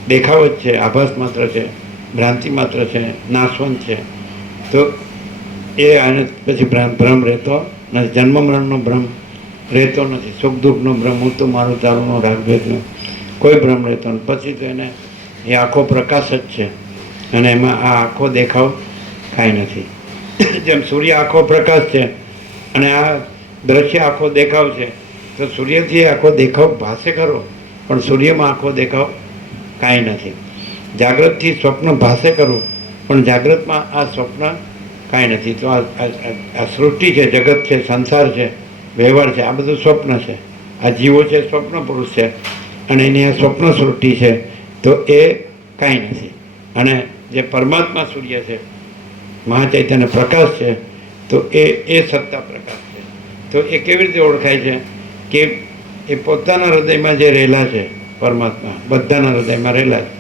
દેખાવ જ છે, આભાસ માત્ર છે, ભ્રાંતિ માત્ર છે, નાશવંત છે. તો એ આને પછી ભ્રમ રહેતો નથી, જન્મ મરણનો ભ્રમ રહેતો નથી, સુખ દુઃખનો ભ્રમ, હું તો મારું તારુંનો રાગભેદનો કોઈ ભ્રમ રહેતો નથી. પછી તો એને એ આખો પ્રકાશ જ છે અને એમાં આ આખો દેખાવ કાંઈ નથી. જેમ સૂર્ય આખો પ્રકાશ છે અને આ દ્રશ્ય આખો દેખાવ છે, તો સૂર્યથી આખો દેખાવ ભાસે ખરો, પણ સૂર્યમાં આખો દેખાવ કાંઈ નથી. જાગ્રતથી સ્વપ્ન ભાસે ખરું, પણ જાગ્રતમાં આ સ્વપ્ન કાંઈ નથી. તો આ સૃષ્ટિ છે, જગત છે, સંસાર છે, વ્યવહાર છે, આ બધું સ્વપ્ન છે. આ જીવો છે સ્વપ્ન પુરુષ છે અને એની આ સ્વપ્ન સૃષ્ટિ છે, તો એ કાંઈ નથી. અને જે પરમાત્મા સૂર્ય છે, મહાચૈતન્ય પ્રકાશ છે, તો એ સત્તા પ્રકાશ છે. તો એ કેવી રીતે ઓળખાય છે કે એ પોતાના હૃદયમાં જે રહેલા છે, પરમાત્મા બધાના હૃદયમાં રહેલા છે.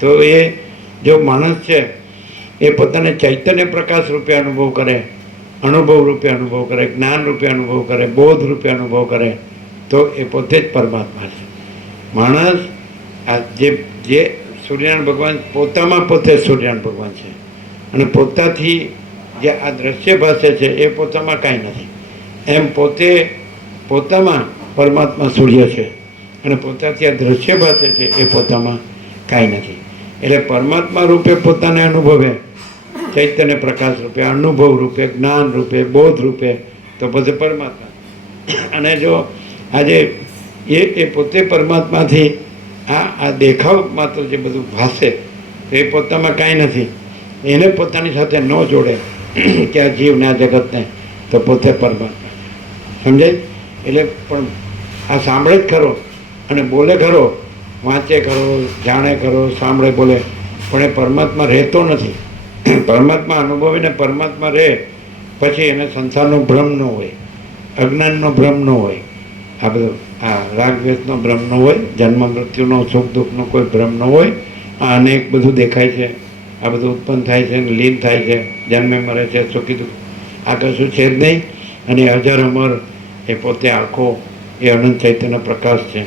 તો એ જો માણસ છે એ પોતાને ચૈતન્ય પ્રકાશ રૂપે અનુભવ કરે, અનુભવ રૂપે અનુભવ કરે, જ્ઞાન રૂપે અનુભવ કરે, બોધ રૂપે અનુભવ કરે, તો એ પોતે જ પરમાત્મા છે. માણસ આ જે સૂર્યનારાયણ ભગવાન પોતામાં પોતે સૂર્યનારાયણ ભગવાન છે અને પોતાથી જે આ દ્રશ્ય ભાષે છે એ પોતામાં કાંઈ નથી. એમ પોતે પોતામાં પરમાત્મા સૂર્ય છે અને પોતાથી આ દ્રશ્ય ભાષે છે એ પોતામાં કાંઈ નથી. એટલે પરમાત્મા રૂપે પોતાને અનુભવે, ચૈતન્ય પ્રકાશ રૂપે, અનુભવ રૂપે, જ્ઞાન રૂપે, બોધ રૂપે, તો પછી પરમાત્મા. અને જો આજે એ પોતે પરમાત્માથી આ દેખાવ માત્ર જે બધું ભાષે તો એ પોતામાં કાંઈ નથી, એને પોતાની સાથે ન જોડે કે આ જીવને આ જગતને, તો પોતે પરમાત્મા. સમજાય? એટલે પણ આ સાંભળે જ ખરો અને બોલે ખરો, વાંચે ખરો, જાણે ખરો, સાંભળે બોલે, પણ એ પરમાત્મા રહેતો નથી. પરમાત્મા અનુભવીને પરમાત્મા રહે પછી એને સંસારનો ભ્રમ ન હોય, અજ્ઞાનનો ભ્રમ ન હોય, આ બધો આ રાગદ્વેષનો ભ્રમ ન હોય, જન્મ મૃત્યુનો સુખ દુઃખનો કોઈ ભ્રમ ન હોય. આ અનેક બધું દેખાય છે, આ બધું ઉત્પન્ન થાય છે, લીન થાય છે, જન્મે મરે છે, સુખી દુઃખ, આ કશું છે જ નહીં. અને અજર અમર એ પોતે આખો એ અનંત ચૈતન્ય પ્રકાશ છે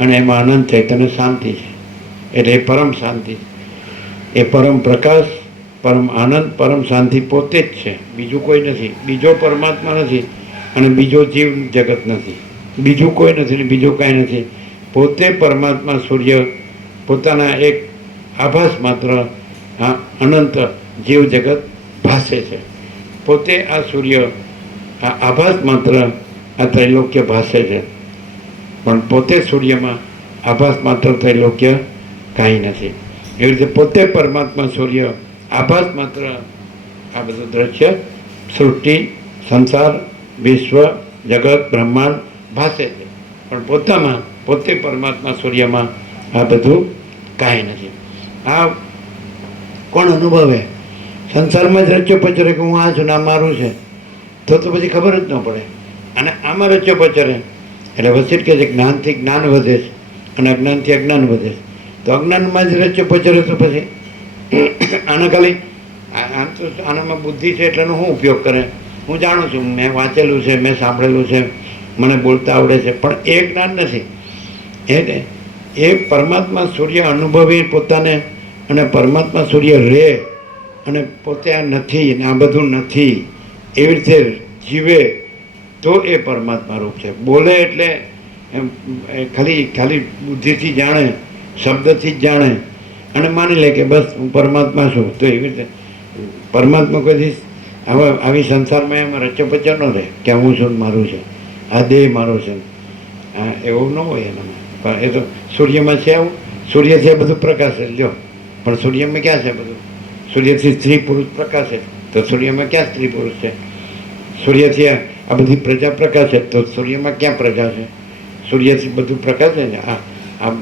અને એમાં અનંત ચૈતન્ય શાંતિ છે. એટલે એ પરમ શાંતિ, એ પરમ પ્રકાશ, પરમ આનંદ, પરમ શાંતિ પોતે જ છે, બીજું કોઈ નથી. બીજો પરમાત્મા નથી અને બીજો જીવ જગત નથી, બીજું કોઈ નથી ને બીજું કાંઈ નથી. પોતે પરમાત્મા સૂર્ય પોતાના એક આભાસ માત્ર આ અનંત જીવ જગત ભાસે છે. પોતે આ સૂર્ય આ આભાસ માત્ર આ ત્રૈલોક્ય ભાસે છે, પણ પોતે સૂર્યમાં આભાસ માત્ર ત્રૈલોક્ય કાંઈ નથી. એવી રીતે પોતે પરમાત્મા સૂર્ય આભાસ માત્ર આ બધું દ્રશ્ય, સૃષ્ટિ, સંસાર, વિશ્વ, જગત, બ્રહ્માંડ ભાસે છે, પણ પોતામાં પોતે પરમાત્મા સૂર્યમાં આ બધું કાંઈ નથી. આ કોણ અનુભવે? સંસારમાં જ રચ્યો પચરે કે હું આ છું ને આ મારું છે, તો પછી ખબર જ ન પડે. અને આમાં રચ્યો પચરે એટલે વસિષ્ઠ કહે છે જ્ઞાનથી જ્ઞાન વધે છે અને અજ્ઞાનથી અજ્ઞાન વધે છે. તો અજ્ઞાનમાં જ રચ્યો પચરે તો પછી આના ખાલી આમ તો આનામાં બુદ્ધિ છે એટલેનો શું ઉપયોગ કરે? હું જાણું છું, મેં વાંચેલું છે, મેં સાંભળેલું છે, મને બોલતા આવડે છે, પણ એ જ્ઞાન નથી. એ પરમાત્મા સૂર્ય અનુભવી પોતાને અને પરમાત્મા સૂર્ય રહે અને પોતે આ નથી ને આ બધું નથી એવી રીતે જીવે તો એ પરમાત્મા રૂપ છે. બોલે એટલે ખાલી બુદ્ધિથી જાણે, શબ્દથી જ જાણે અને માની લે કે બસ હું પરમાત્મા છું. તો એવી રીતે પરમાત્મા કોઈ આવી સંસારમાં એમાં રચોપચો ન રહે કે હું છું મારું છે, આ દેહ મારો છે, એવું ન હોય એનામાં. પણ એ તો સૂર્યમાં છે આવું, સૂર્યથી આ બધું પ્રકાશે લ્યો, પણ સૂર્યમાં ક્યાં છે બધું? સૂર્યથી સ્ત્રી પુરુષ પ્રકાશે, તો સૂર્યમાં ક્યાં સ્ત્રી પુરુષ છે? સૂર્યથી આ બધી પ્રજા પ્રકાશે, તો સૂર્યમાં ક્યાં પ્રજા છે? સૂર્યથી બધું પ્રકાશે ને આ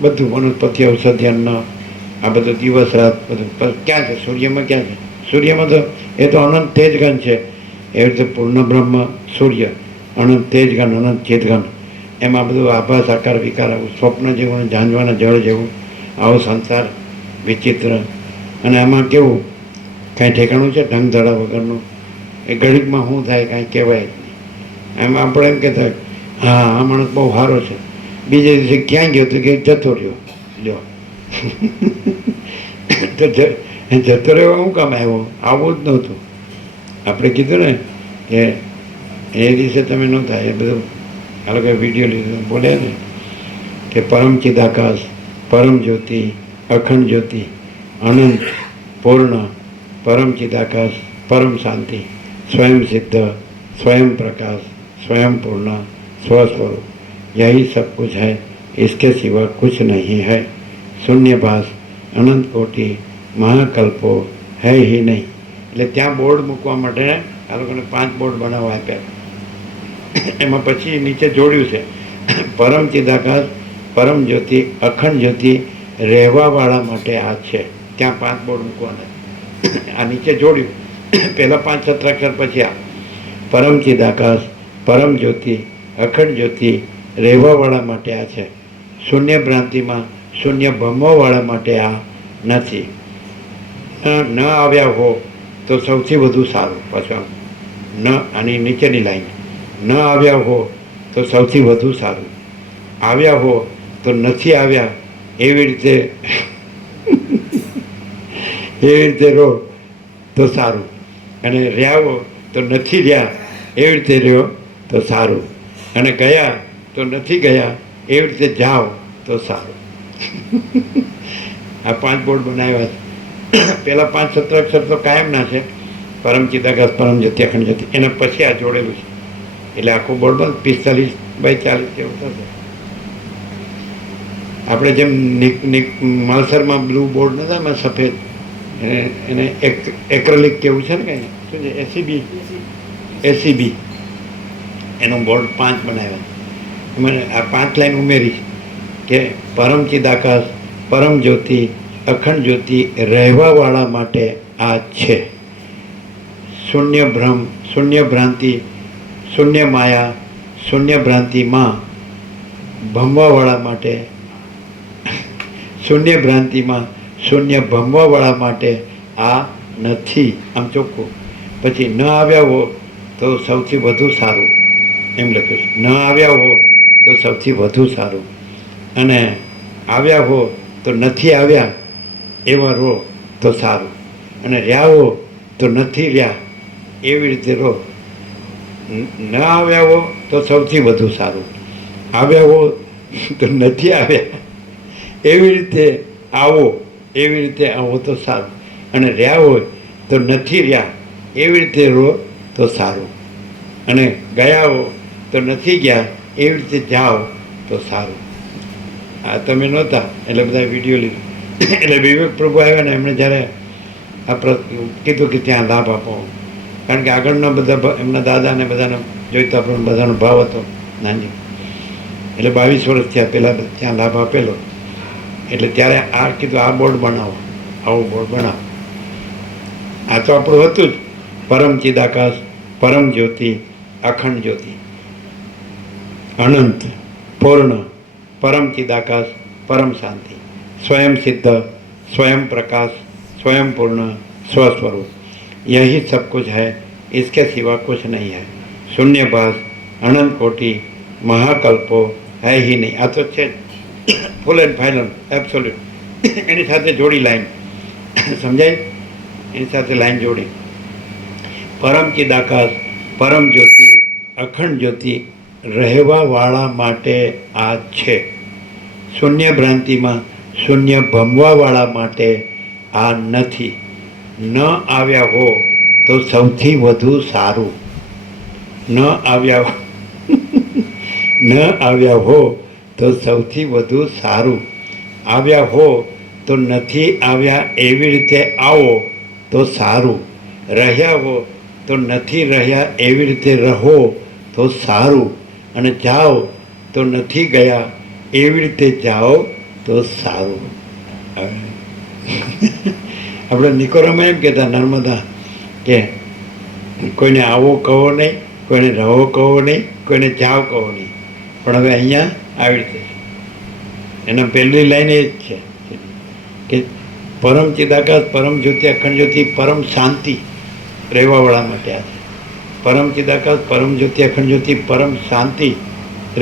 બધું વનસ્પતિ, ઔષધિ, અન્ન, આ બધું દિવસ રાત બધું ક્યાં છે? સૂર્યમાં ક્યાં છે? સૂર્યમાં તો એ તો અનંત તેજગન છે. એવી રીતે પૂર્ણ બ્રહ્મ સૂર્ય, અનંત તેજગન, અનંત ચેતગન, એમાં બધું આભાસ, આકાર, વિકાર, આવું સ્વપ્ન જેવું, ઝાંઝવાના જળ જેવું આવો સંસાર વિચિત્ર. અને આમાં કેવું કાંઈ ઠેકાણું છે? ઢંગ ધડા વગરનું. એ ઘડીકમાં શું થાય કાંઈ કહેવાય જ નહીં. એમાં આપણે એમ કહેતા હા આ માણસ બહુ સારો છે, બીજે દિવસે ક્યાં ગયો તો કે જતો રહ્યો. જો તો તો જતો રહેવા શું કામ આવ્યો? આવું જ નહોતું. આપણે કીધું ને કે એ દિવસે તમે નહોતા, એ બધું આ લોકો વિડીયો લીધો બોલ્યા ને કે પરમ ચિદાકાશ, પરમ જ્યોતિ, અખંડ જ્યોતિ, અનંત, પૂર્ણ, परम चिदाकाश, परम शांति, स्वयं सिद्ध, स्वयं प्रकाश, स्वयं पूर्ण, स्वस्वरूप, यही सब कुछ है, इसके सिवा कुछ नहीं है. शून्यभास, अनंत कोटि, महाकल्पो है ही नहीं. એટલે ત્યાં બોર્ડ મૂકવા માટે આ લોકોને 5 બોર્ડ બનાવવા આપ્યા. એમાં પછી નીચે જોડ્યું છે પરમ ચિદાકાશ, પરમ જ્યોતિ, અખંડ જ્યોતિ, રહેવાવાળા માટે આ છે. ત્યાં 5 બોર્ડ મૂકવાના. આ નીચે જોડ્યું, પહેલાં 5 સત્રાક્ષર, પછી આ પરમ ચિદાકાશ, પરમ જ્યોતિ, અખંડ જ્યોતિ, રહેવાવાળા માટે આ છે. શૂન્ય ભ્રાંતિમાં શૂન્ય ભમવાવાળા માટે આ નથી. ન આવ્યા હો તો સૌથી વધુ સારું. પાછું ન, આની નીચેની લાઈન, ન આવ્યા હો તો સૌથી વધુ સારું. આવ્યા હો તો નથી આવ્યા એવી રીતે એવી રીતે રહો તો સારું. અને રહ્યા હો તો નથી રહ્યા એવી રીતે રહ્યો તો સારું. અને ગયા તો નથી ગયા એવી રીતે જાઓ તો સારું. આ 5 બોર્ડ બનાવ્યા છે. પહેલાં 5 સત્રાક્ષર તો કાયમના છે, પરમ ચિદાકાશ, પરમ જ્યોતિ, અખંડ જ્યોતિ. એના પછી આ જોડેલું છે. એટલે આખું બોર્ડ બંધ 45x40 જેવું થશે. આપણે જેમ માલસરમાં બ્લુ બોર્ડ નતા એમાં સફેદ, એને એક્રેલિક કેવું છે ને કંઈ શું છે, એસીબી એનો બોર્ડ 5 બનાવ્યા. એમાં આ 5 લાઈન ઉમેરી કે પરમ ચિદાકાશ, પરમ જ્યોતિ, અખંડ જ્યોતિ, રહેવાવાળા માટે આ છે. શૂન્ય ભ્રમ, શૂન્ય ભ્રાંતિ, શૂન્ય માયા, શૂન્ય ભ્રાંતિમાં ભમવાવાળા માટે, શૂન્ય ભ્રાંતિમાં શૂન્ય ભમવાવાળા માટે આ નથી. આમ ચોખ્ખું. પછી ન આવ્યા હો તો સૌથી વધુ સારું, એમ લખ્યું છે. ન આવ્યા હો તો સૌથી વધુ સારું. અને આવ્યા હો તો નથી આવ્યા એવા રહો તો સારું. અને રહ્યા હો તો નથી રહ્યા એવી રીતે રહો. ન આવ્યા હો તો સૌથી વધુ સારું. આવ્યા હો તો નથી આવ્યા એવી રીતે આવો, એવી રીતે આવો તો સારું. અને રહ્યા હોય તો નથી રહ્યા એવી રીતે રહો તો સારું. અને ગયા હો તો નથી ગયા એવી રીતે જાઓ તો સારું. આ તમે નહોતા એટલે બધા વિડીયો લીધો. એટલે વિવેક પ્રભુ આવ્યા ને એમણે જ્યારે આ કીધું કે ત્યાં લાભ આપો, કારણ કે આગળના બધા એમના દાદાને બધાને જોઈતા પણ બધાનો ભાવ હતો નાની. એટલે 22 વર્ષ થયા પહેલાં ત્યાં લાભ આપેલો. એટલે ત્યારે આ કીધું આ બોર્ડ બનાવો, આવું બોર્ડ બનાવો. આ તો આપણું હતું જ, પરમ ચિદાકાશ, પરમ જ્યોતિ, અખંડ જ્યોતિ, અનંત, પૂર્ણ, परम चिदाकाश, परम शांति, स्वयं सिद्ध, स्वयं प्रकाश, स्वयं पूर्ण, स्वस्वरूप, यही सब कुछ है, इसके सिवा कुछ नहीं है. शून्यभास, अनंत कोटि, महाकल्पो है ही नहीं. आ तो है फुल एंड फाइनल एब्सोल्यूट. એની સાથે જોડી લાઈન, સમજાય? એની સાથે લાઈન જોડી. પરમ ચિદાકાશ, પરમ જ્યોતિ, અખંડ જ્યોતિ, રહેવાવાળા માટે આ છે. શૂન્ય ભ્રાંતિમાં શૂન્ય ભમવાવાળા માટે આ નથી. ન આવ્યા હો તો સૌથી વધુ સારું. ન આવ્યા ન આવ્યા હો તો સૌથી વધુ સારું. આવ્યા હો તો નથી આવ્યા એવી રીતે આવો તો સારું. રહ્યા હો તો નથી રહ્યા એવી રીતે રહો તો સારું. અને જાઓ તો નથી ગયા એવી રીતે જાઓ તો સારું. આપણે નિકોરામાં એમ કહેતા નર્મદા કે કોઈને આવો કહો નહીં, કોઈને રહો કહો નહીં, કોઈને જાઓ કહો નહીં. પણ હવે અહીંયા આવી રીતે એના પહેલી લાઈન એ જ છે કે પરમ ચિદાકાશ, પરમ જ્યોતિ, અખંડ જ્યોતિ, પરમ શાંતિ રહેવાવાળા માટે આ છે. પરમ ચિદાકાશ, પરમ જ્યોતિ, અખંડ જ્યોતિ, પરમ શાંતિ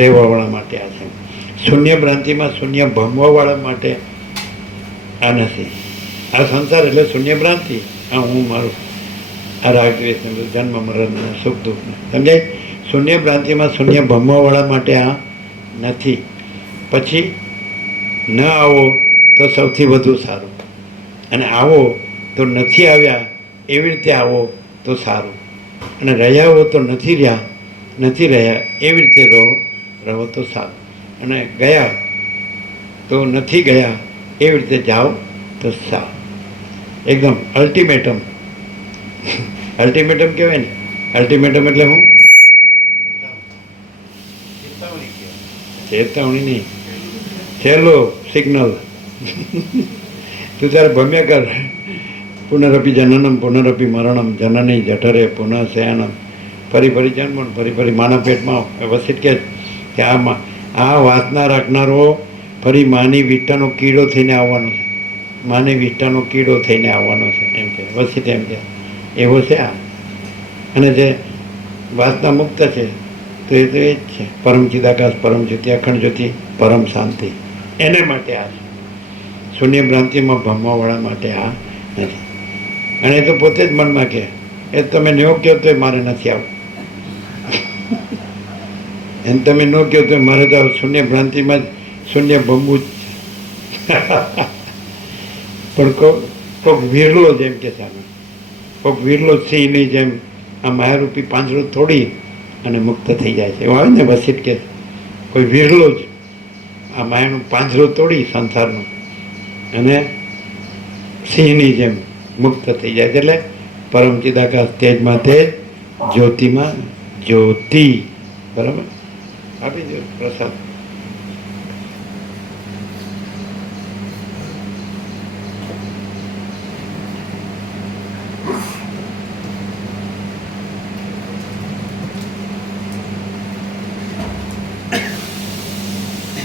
રહેવાવાળા માટે આ છે. શૂન્ય ભ્રાંતિમાં શૂન્ય ભમવાવાળા માટે આ નથી. આ સંસાર એટલે શૂન્ય ભ્રાંતિ. આ હું મારું આ રાગ દ્વેષ ને બધું, જન્મ મરણ સુખ દુઃખ ને સમજાય. શૂન્ય ભ્રાંતિમાં શૂન્ય ભમવાવાળા માટે આ નથી. પછી ન આવો તો સૌથી વધુ સારું, અને આવો તો નથી આવ્યા એવી રીતે આવો તો સારું, અને રહ્યા હો તો નથી રહ્યા એવી રીતે રહો તો સારું, અને ગયા તો નથી ગયા એવી રીતે જાઓ તો સારું. એકદમ અલ્ટિમેટમ. અલ્ટિમેટમ કહેવાય ને. અલ્ટિમેટમ એટલે હું ચેતવણી નહીં, છેલ્લો સિગ્નલ. તું ત્યારે ભમ્યા કર. પુનરપી જનનમ પુનરપી મરણમ જનની જઠરે પુનઃ શયનમ. ફરી ફરી જન્મ, ફરી ફરી માના પેટમાં. વસિત કે આ વાસના રાખનારો ફરી માની વિષ્ટાનો કીડો થઈને આવવાનો છે. માની વિષ્ટાનો કીડો થઈને આવવાનો છે એમ કે વસિત. એમ કે એવો છે આ. અને જે વાસના મુક્ત છે તો એ તો એ જ છે. પરમ ચિદાકાશ, પરમ જ્યોતિ, અખંડ જ્યોતિ, પરમ શાંતિ. એને માટે આ છે. શૂન્ય ભ્રાંતિમાં ભમવાવાળા માટે આ નથી. અને એ તો પોતે જ મનમાં કહે, એ તમે ન કહો તો મારે નથી આવવું. એને તમે ન કહો તો મારે તો શૂન્ય ભ્રાંતિમાં શૂન્ય ભમવું જ છે. પણ કોઈક વિરલો જેમ કે સામે, કોઈક વિરલો સિંહની જેમ આ માયારૂપી પાંજરો તોડી અને મુક્ત થઈ જાય છે. એવું આવે ને વસિત કે કોઈ વિરલો જ આ માયાનું પાંજરો તોડી સંસારનું અને સિંહની જેમ મુક્ત થઈ જાય છે. એટલે પરમ ચિદાકાશ, તેજમાં તેજ, જ્યોતિમાં જ્યોતિ. બરાબર, આપી દો પ્રસાદ.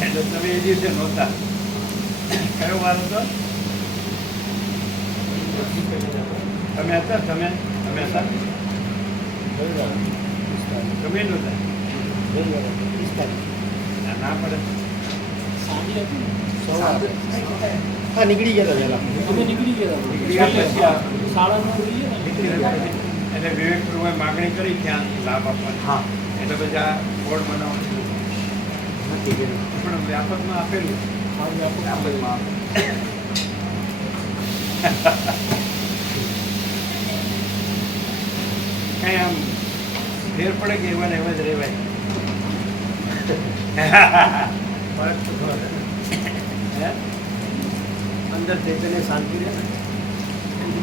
એટલે તમે એ દિવસે નહોતા. કયો વાર હતો? તમે હતા? તમે હતા? તમે નહોતા? ના પડે. હા, નીકળી ગયા હતા એટલે વિવેક પ્રભુએ માગણી કરી ત્યાં લાભ આપવાની. હા, એટલે પછી આ બોર્ડ બનાવવાનું પણ વ્યાપકમાં આપેલું. વ્યાપકમાં કઈ આમ ફેર પડે કે એવા ને એવા જ રહેવાય. અંદર ચૈતન્ય શાંતિ રહે ને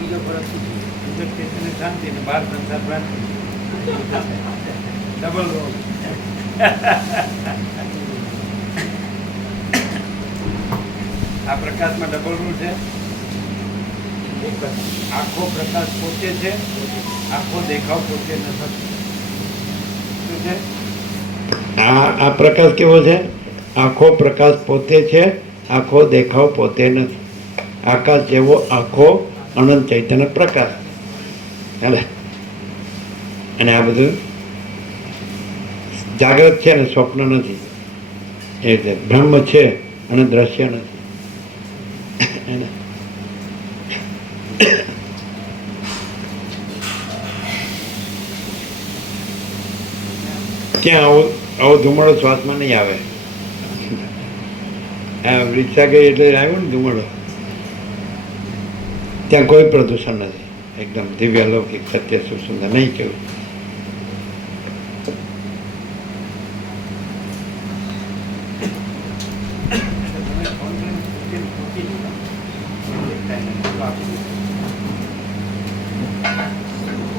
બીજો ફરક શું છે? અંદર ચેતન શાંતિ ને બહાર સંસાર ભ્રાંતિ. ડબલ રોગ. આ પ્રકાશમાં ડબલ રૂલ છે. આખો પ્રકાશ પોતે છે, આખો દેખાવ પોતે નથી. શું છે? આ પ્રકાશ કેવો છે? આખો પ્રકાશ પોતે છે, આખો દેખાવ પોતે નથી. આકાશ જેવો આખો અનંત ચૈતન્ય પ્રકાશ. ચાલે. અને આ બધું જાગ્રત છે ને સ્વપ્ન નથી. એ રીતે બ્રહ્મ છે અને દ્રશ્ય નથી. ત્યાં આવો ધુમાડો શ્વાસમાં નહીં આવે. આ રિક્ષા ગઈ એટલે આવ્યો ને ધુમાડો. ત્યાં કોઈ પ્રદૂષણ નથી. એકદમ દિવ્ય લૌકિક સત્ય સુખ સુંદર. નહીં કેવું?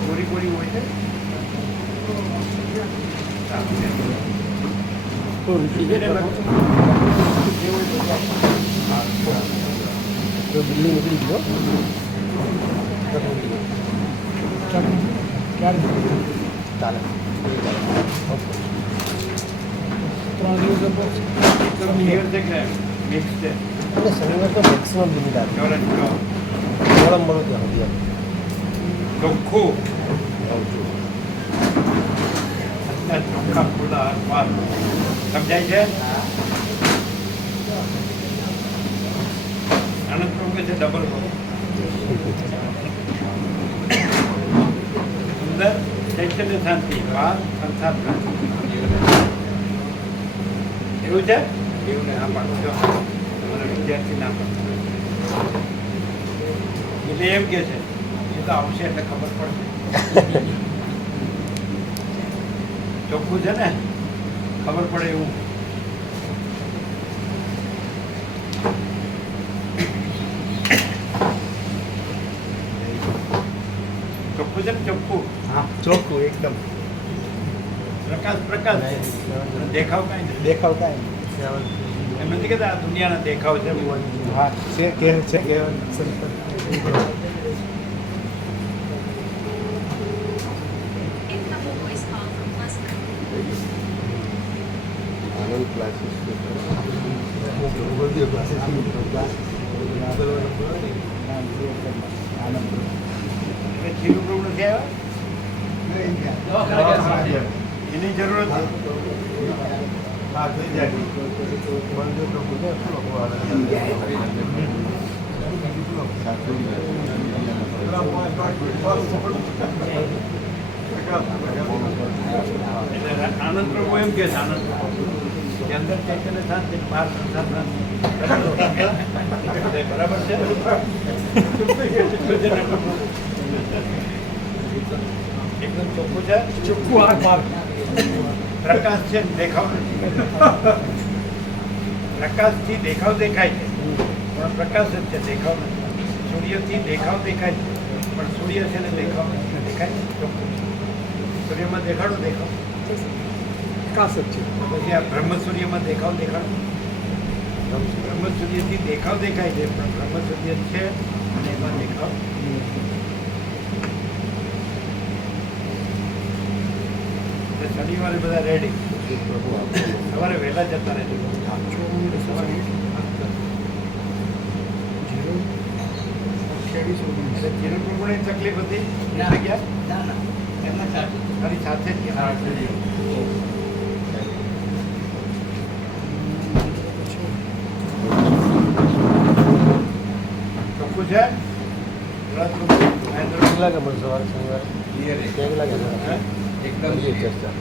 કોરી કોરી હોય છે. દિલ્હી નીકળી ગયો ક્યારે ચાલે 3 દિવસ ક્લિયર છે કે મિક્સ છે? અને શનિવાર તો મેક્સિમમ લિમિટ આવે ગરમ મળો ત્યાં સુધી ચોખ્ખું ચોખ્ખા ખુલ્લા આસપાસ. સમજાય છે? આનંદ પ્રભુ છે ડબલ રોગ. અંદર ચૈતન્ય શાંતિ, બહાર સંસાર શાંતિ. એવું છે? એવું ને આ પાડું જો તમારા વિદ્યાર્થી ના પડે એટલે એમ કે છે એ તો આવશે એટલે ખબર પડશે. ચોખ્ખું છે ને, ખબર પડે એવું. ચોખ્ખું છે ને, ચોખ્ખું. હા ચોખ્ખું એકદમ. પ્રકાશ પ્રકાશ છે. દેખાવ કાંઈ નથી. દેખાવ કાંઈ એમ નથી કહેતા આ દુનિયાના દેખાવ છે. હા છે કે છે કે Incoming voice call from Pleasant. Anand classes એટલે ખીરું પ્રભુ નથી આવ્યા? એની જરૂર હતી. એટલે આનંદ પ્રભુ એમ કે છે, આનંદ પ્રભુ કે અંદર ચૈતન્ય શાંતિ, બહાર સંસાર શાંતિ. બરાબર છે? એકદમ ચોખ્ખું છે. ચોખ્ખું આર પાર. પ્રકાશ છે, દેખાવ નથી. પ્રકાશથી દેખાવ દેખાય છે પણ પ્રકાશ જ છે, દેખાવ નથી. સૂર્યથી દેખાવ દેખાય છે પણ સૂર્ય છે ને દેખાવ નથી. દેખાય છે ચોખ્ખું. સૂર્યમાં દેખાડો દેખાવ, પ્રકાશ જ છે. તો પછી આ બ્રહ્મ સૂર્યમાં દેખાવ દેખાડો. બ્રહ્મ સૂર્યથી દેખાવ દેખાય છે પણ બ્રહ્મ સૂર્ય છે અને એમાં દેખાવ. એટલે શનિવારે બધા રેડી, સવારે વહેલા જતા રહેજો. એટલે જીરું પ્રભુને તકલીફ હતી એટલે ગયા તારી સાથે જ ગયા. ચોખ્ખું છે? કેવું લાગે મને સવારે શનિવારે? કેવું લાગે છે? એકદમ ચર્ચા.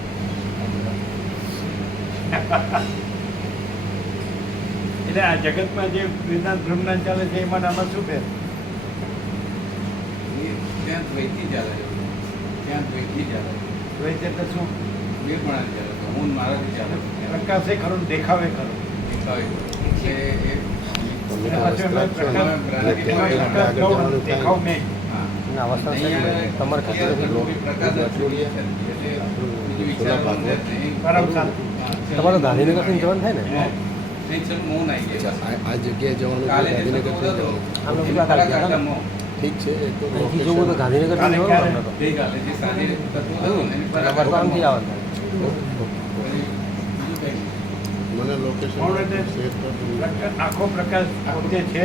એટલે આ જગતમાં જે વેદાંત બ્રહ્મજ્ઞાન ચાલે છે એમાં આમાં શું ફેર? ત્યાં દ્વૈતી ચાલે છે, ત્યાં દ્વૈતી ચાલે છે, દ્વૈત એટલે શું? નિર્મળા ચાલે છે, હું મારાથી ચાલે છે, પ્રકાશે ખરો ને દેખાવે ખરો. દેખાવે છે. એ અને પાછું એમાં પ્રકાશ- એમાં પ્રકાશ ગૌણ, દેખાવ નહીં. હા. ના અવસ્થા છે તમારે અહીંયા ખબર લોભી પ્રકાશ જ છોડીએ છે. એટલે બીજું વિચારવાનું જ નહીં. પરમ શાંતિ. તમારે ગાંધીનગરથી જવાનું થાય ને? નહીં, ચલ મૌન આવી ગયા. આ જગ્યાએ જવાનું કાલે જે ગાંધીનગર થતું હતું, આમ એ બધા કાલે કલાક ગયા આટલા મૌન. ઠીક છે એ તો અહીંથી જોવું તો ગાંધીનગરથી કાલે જવાનું ક્યારે? અમને તો. ગઈકાલે જે સાંજે થતું હતું ને, એની પર અમારે તો આમથી આવવાનું. બીજું કંઈ નહીં. મને લોકેશન કોણ એટલે? શેર કરો. આખો પ્રકાશ પોતે છે,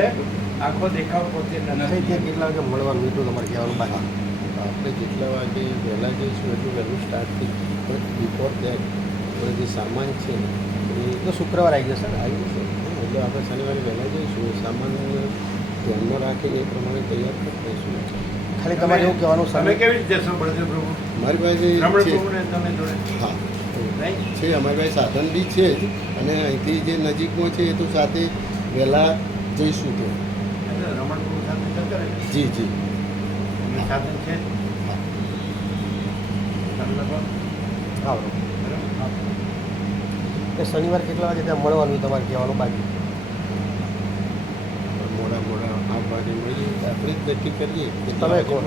આખો દેખાવ પોતે નથી. ત્યાં કેટલા વાગે મળવાનું એટલું તમારે કહેવાનું બાકી. આપણે જેટલા વાગે વહેલા જઈશું એટલું વહેલું સ્ટાર્ટ થઈ પણ બિફોર દેટ આપણે જે સામાન છે ને એ તો શુક્રવાર આવી જશે ને? આવી જશે એટલે આપણે શનિવારે વહેલા જઈશું એ સામાન ધ્યાનમાં રાખીને એ પ્રમાણે તૈયાર કરી દઈશું. ખાલી તમારે એવું કહેવાનું તમે સમય કેવી રીતે જશો બળદેવ પ્રભુ? મારી પાસે રમણ છે પ્રભુને તમે જોડે હા નહીં? છે અમારી પાસે સાધન બી છે જ અને અહીંથી જે નજીકમાં છે એ તો સાથે વહેલા જઈશું તો એટલે રમણ પ્રભુ સાથે જતા રહેજો. જી જી એમનું સાધન છે જ. હા તમે લોકો આવો. બરાબર? એ શનિવાર કેટલા વાગે ત્યાં મળવાનું તમારે કહેવાનું બાકી. મોડા 8 વાગે મળીએ આપણે જ નક્કી કરીએ કે તમે કહો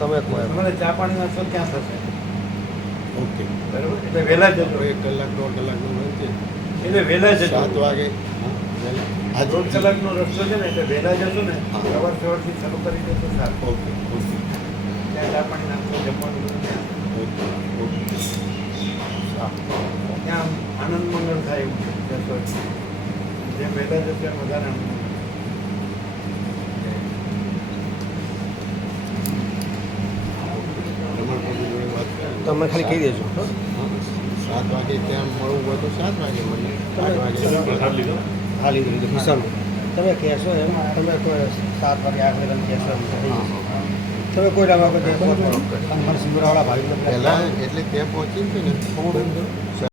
તમે કહો એમ. તમારે ચા પાણી નાસ્તો ક્યાં થશે? ઓકે બરાબર? એટલે વહેલા જજો. 1 કલાક 1.5 કલાકનો રન છે એટલે વહેલા જજો. 7 વાગે હા વહેલા આ દોઢ કલાકનો રસ્તો છે ને એટલે વહેલા જશો ને હા. સવારથી શરૂ કરી દેશો સારું. ઓકે ઓકે ત્યાં ચા પાણી નાસ્તો જમવાનું બધું ત્યાં. ઓકે ઓકે ત્યાં આનંદ મંગળ થાય એવું છે જશો એટલે. જેમ વહેલા જશો એમ વધારે આનંદ મંગળ. રમણ પ્રભુ જોડે વાત કરી તમે ખાલી કહી દેજો. હા 7 વાગે ત્યાં મળવું હોય તો 7 વાગે મળીએ 8 વાગે હા લીધું લીધું વિશાલ તમે કહેશો એમ તમે કોઈ 7 વાગે 8 વાગે કહેશો એમ થઈ જશે. તમે કોઈ ના વખતે શિબિરવાળા ભાઈ પહેલાં એટલે ત્યાં પહોંચી છે ને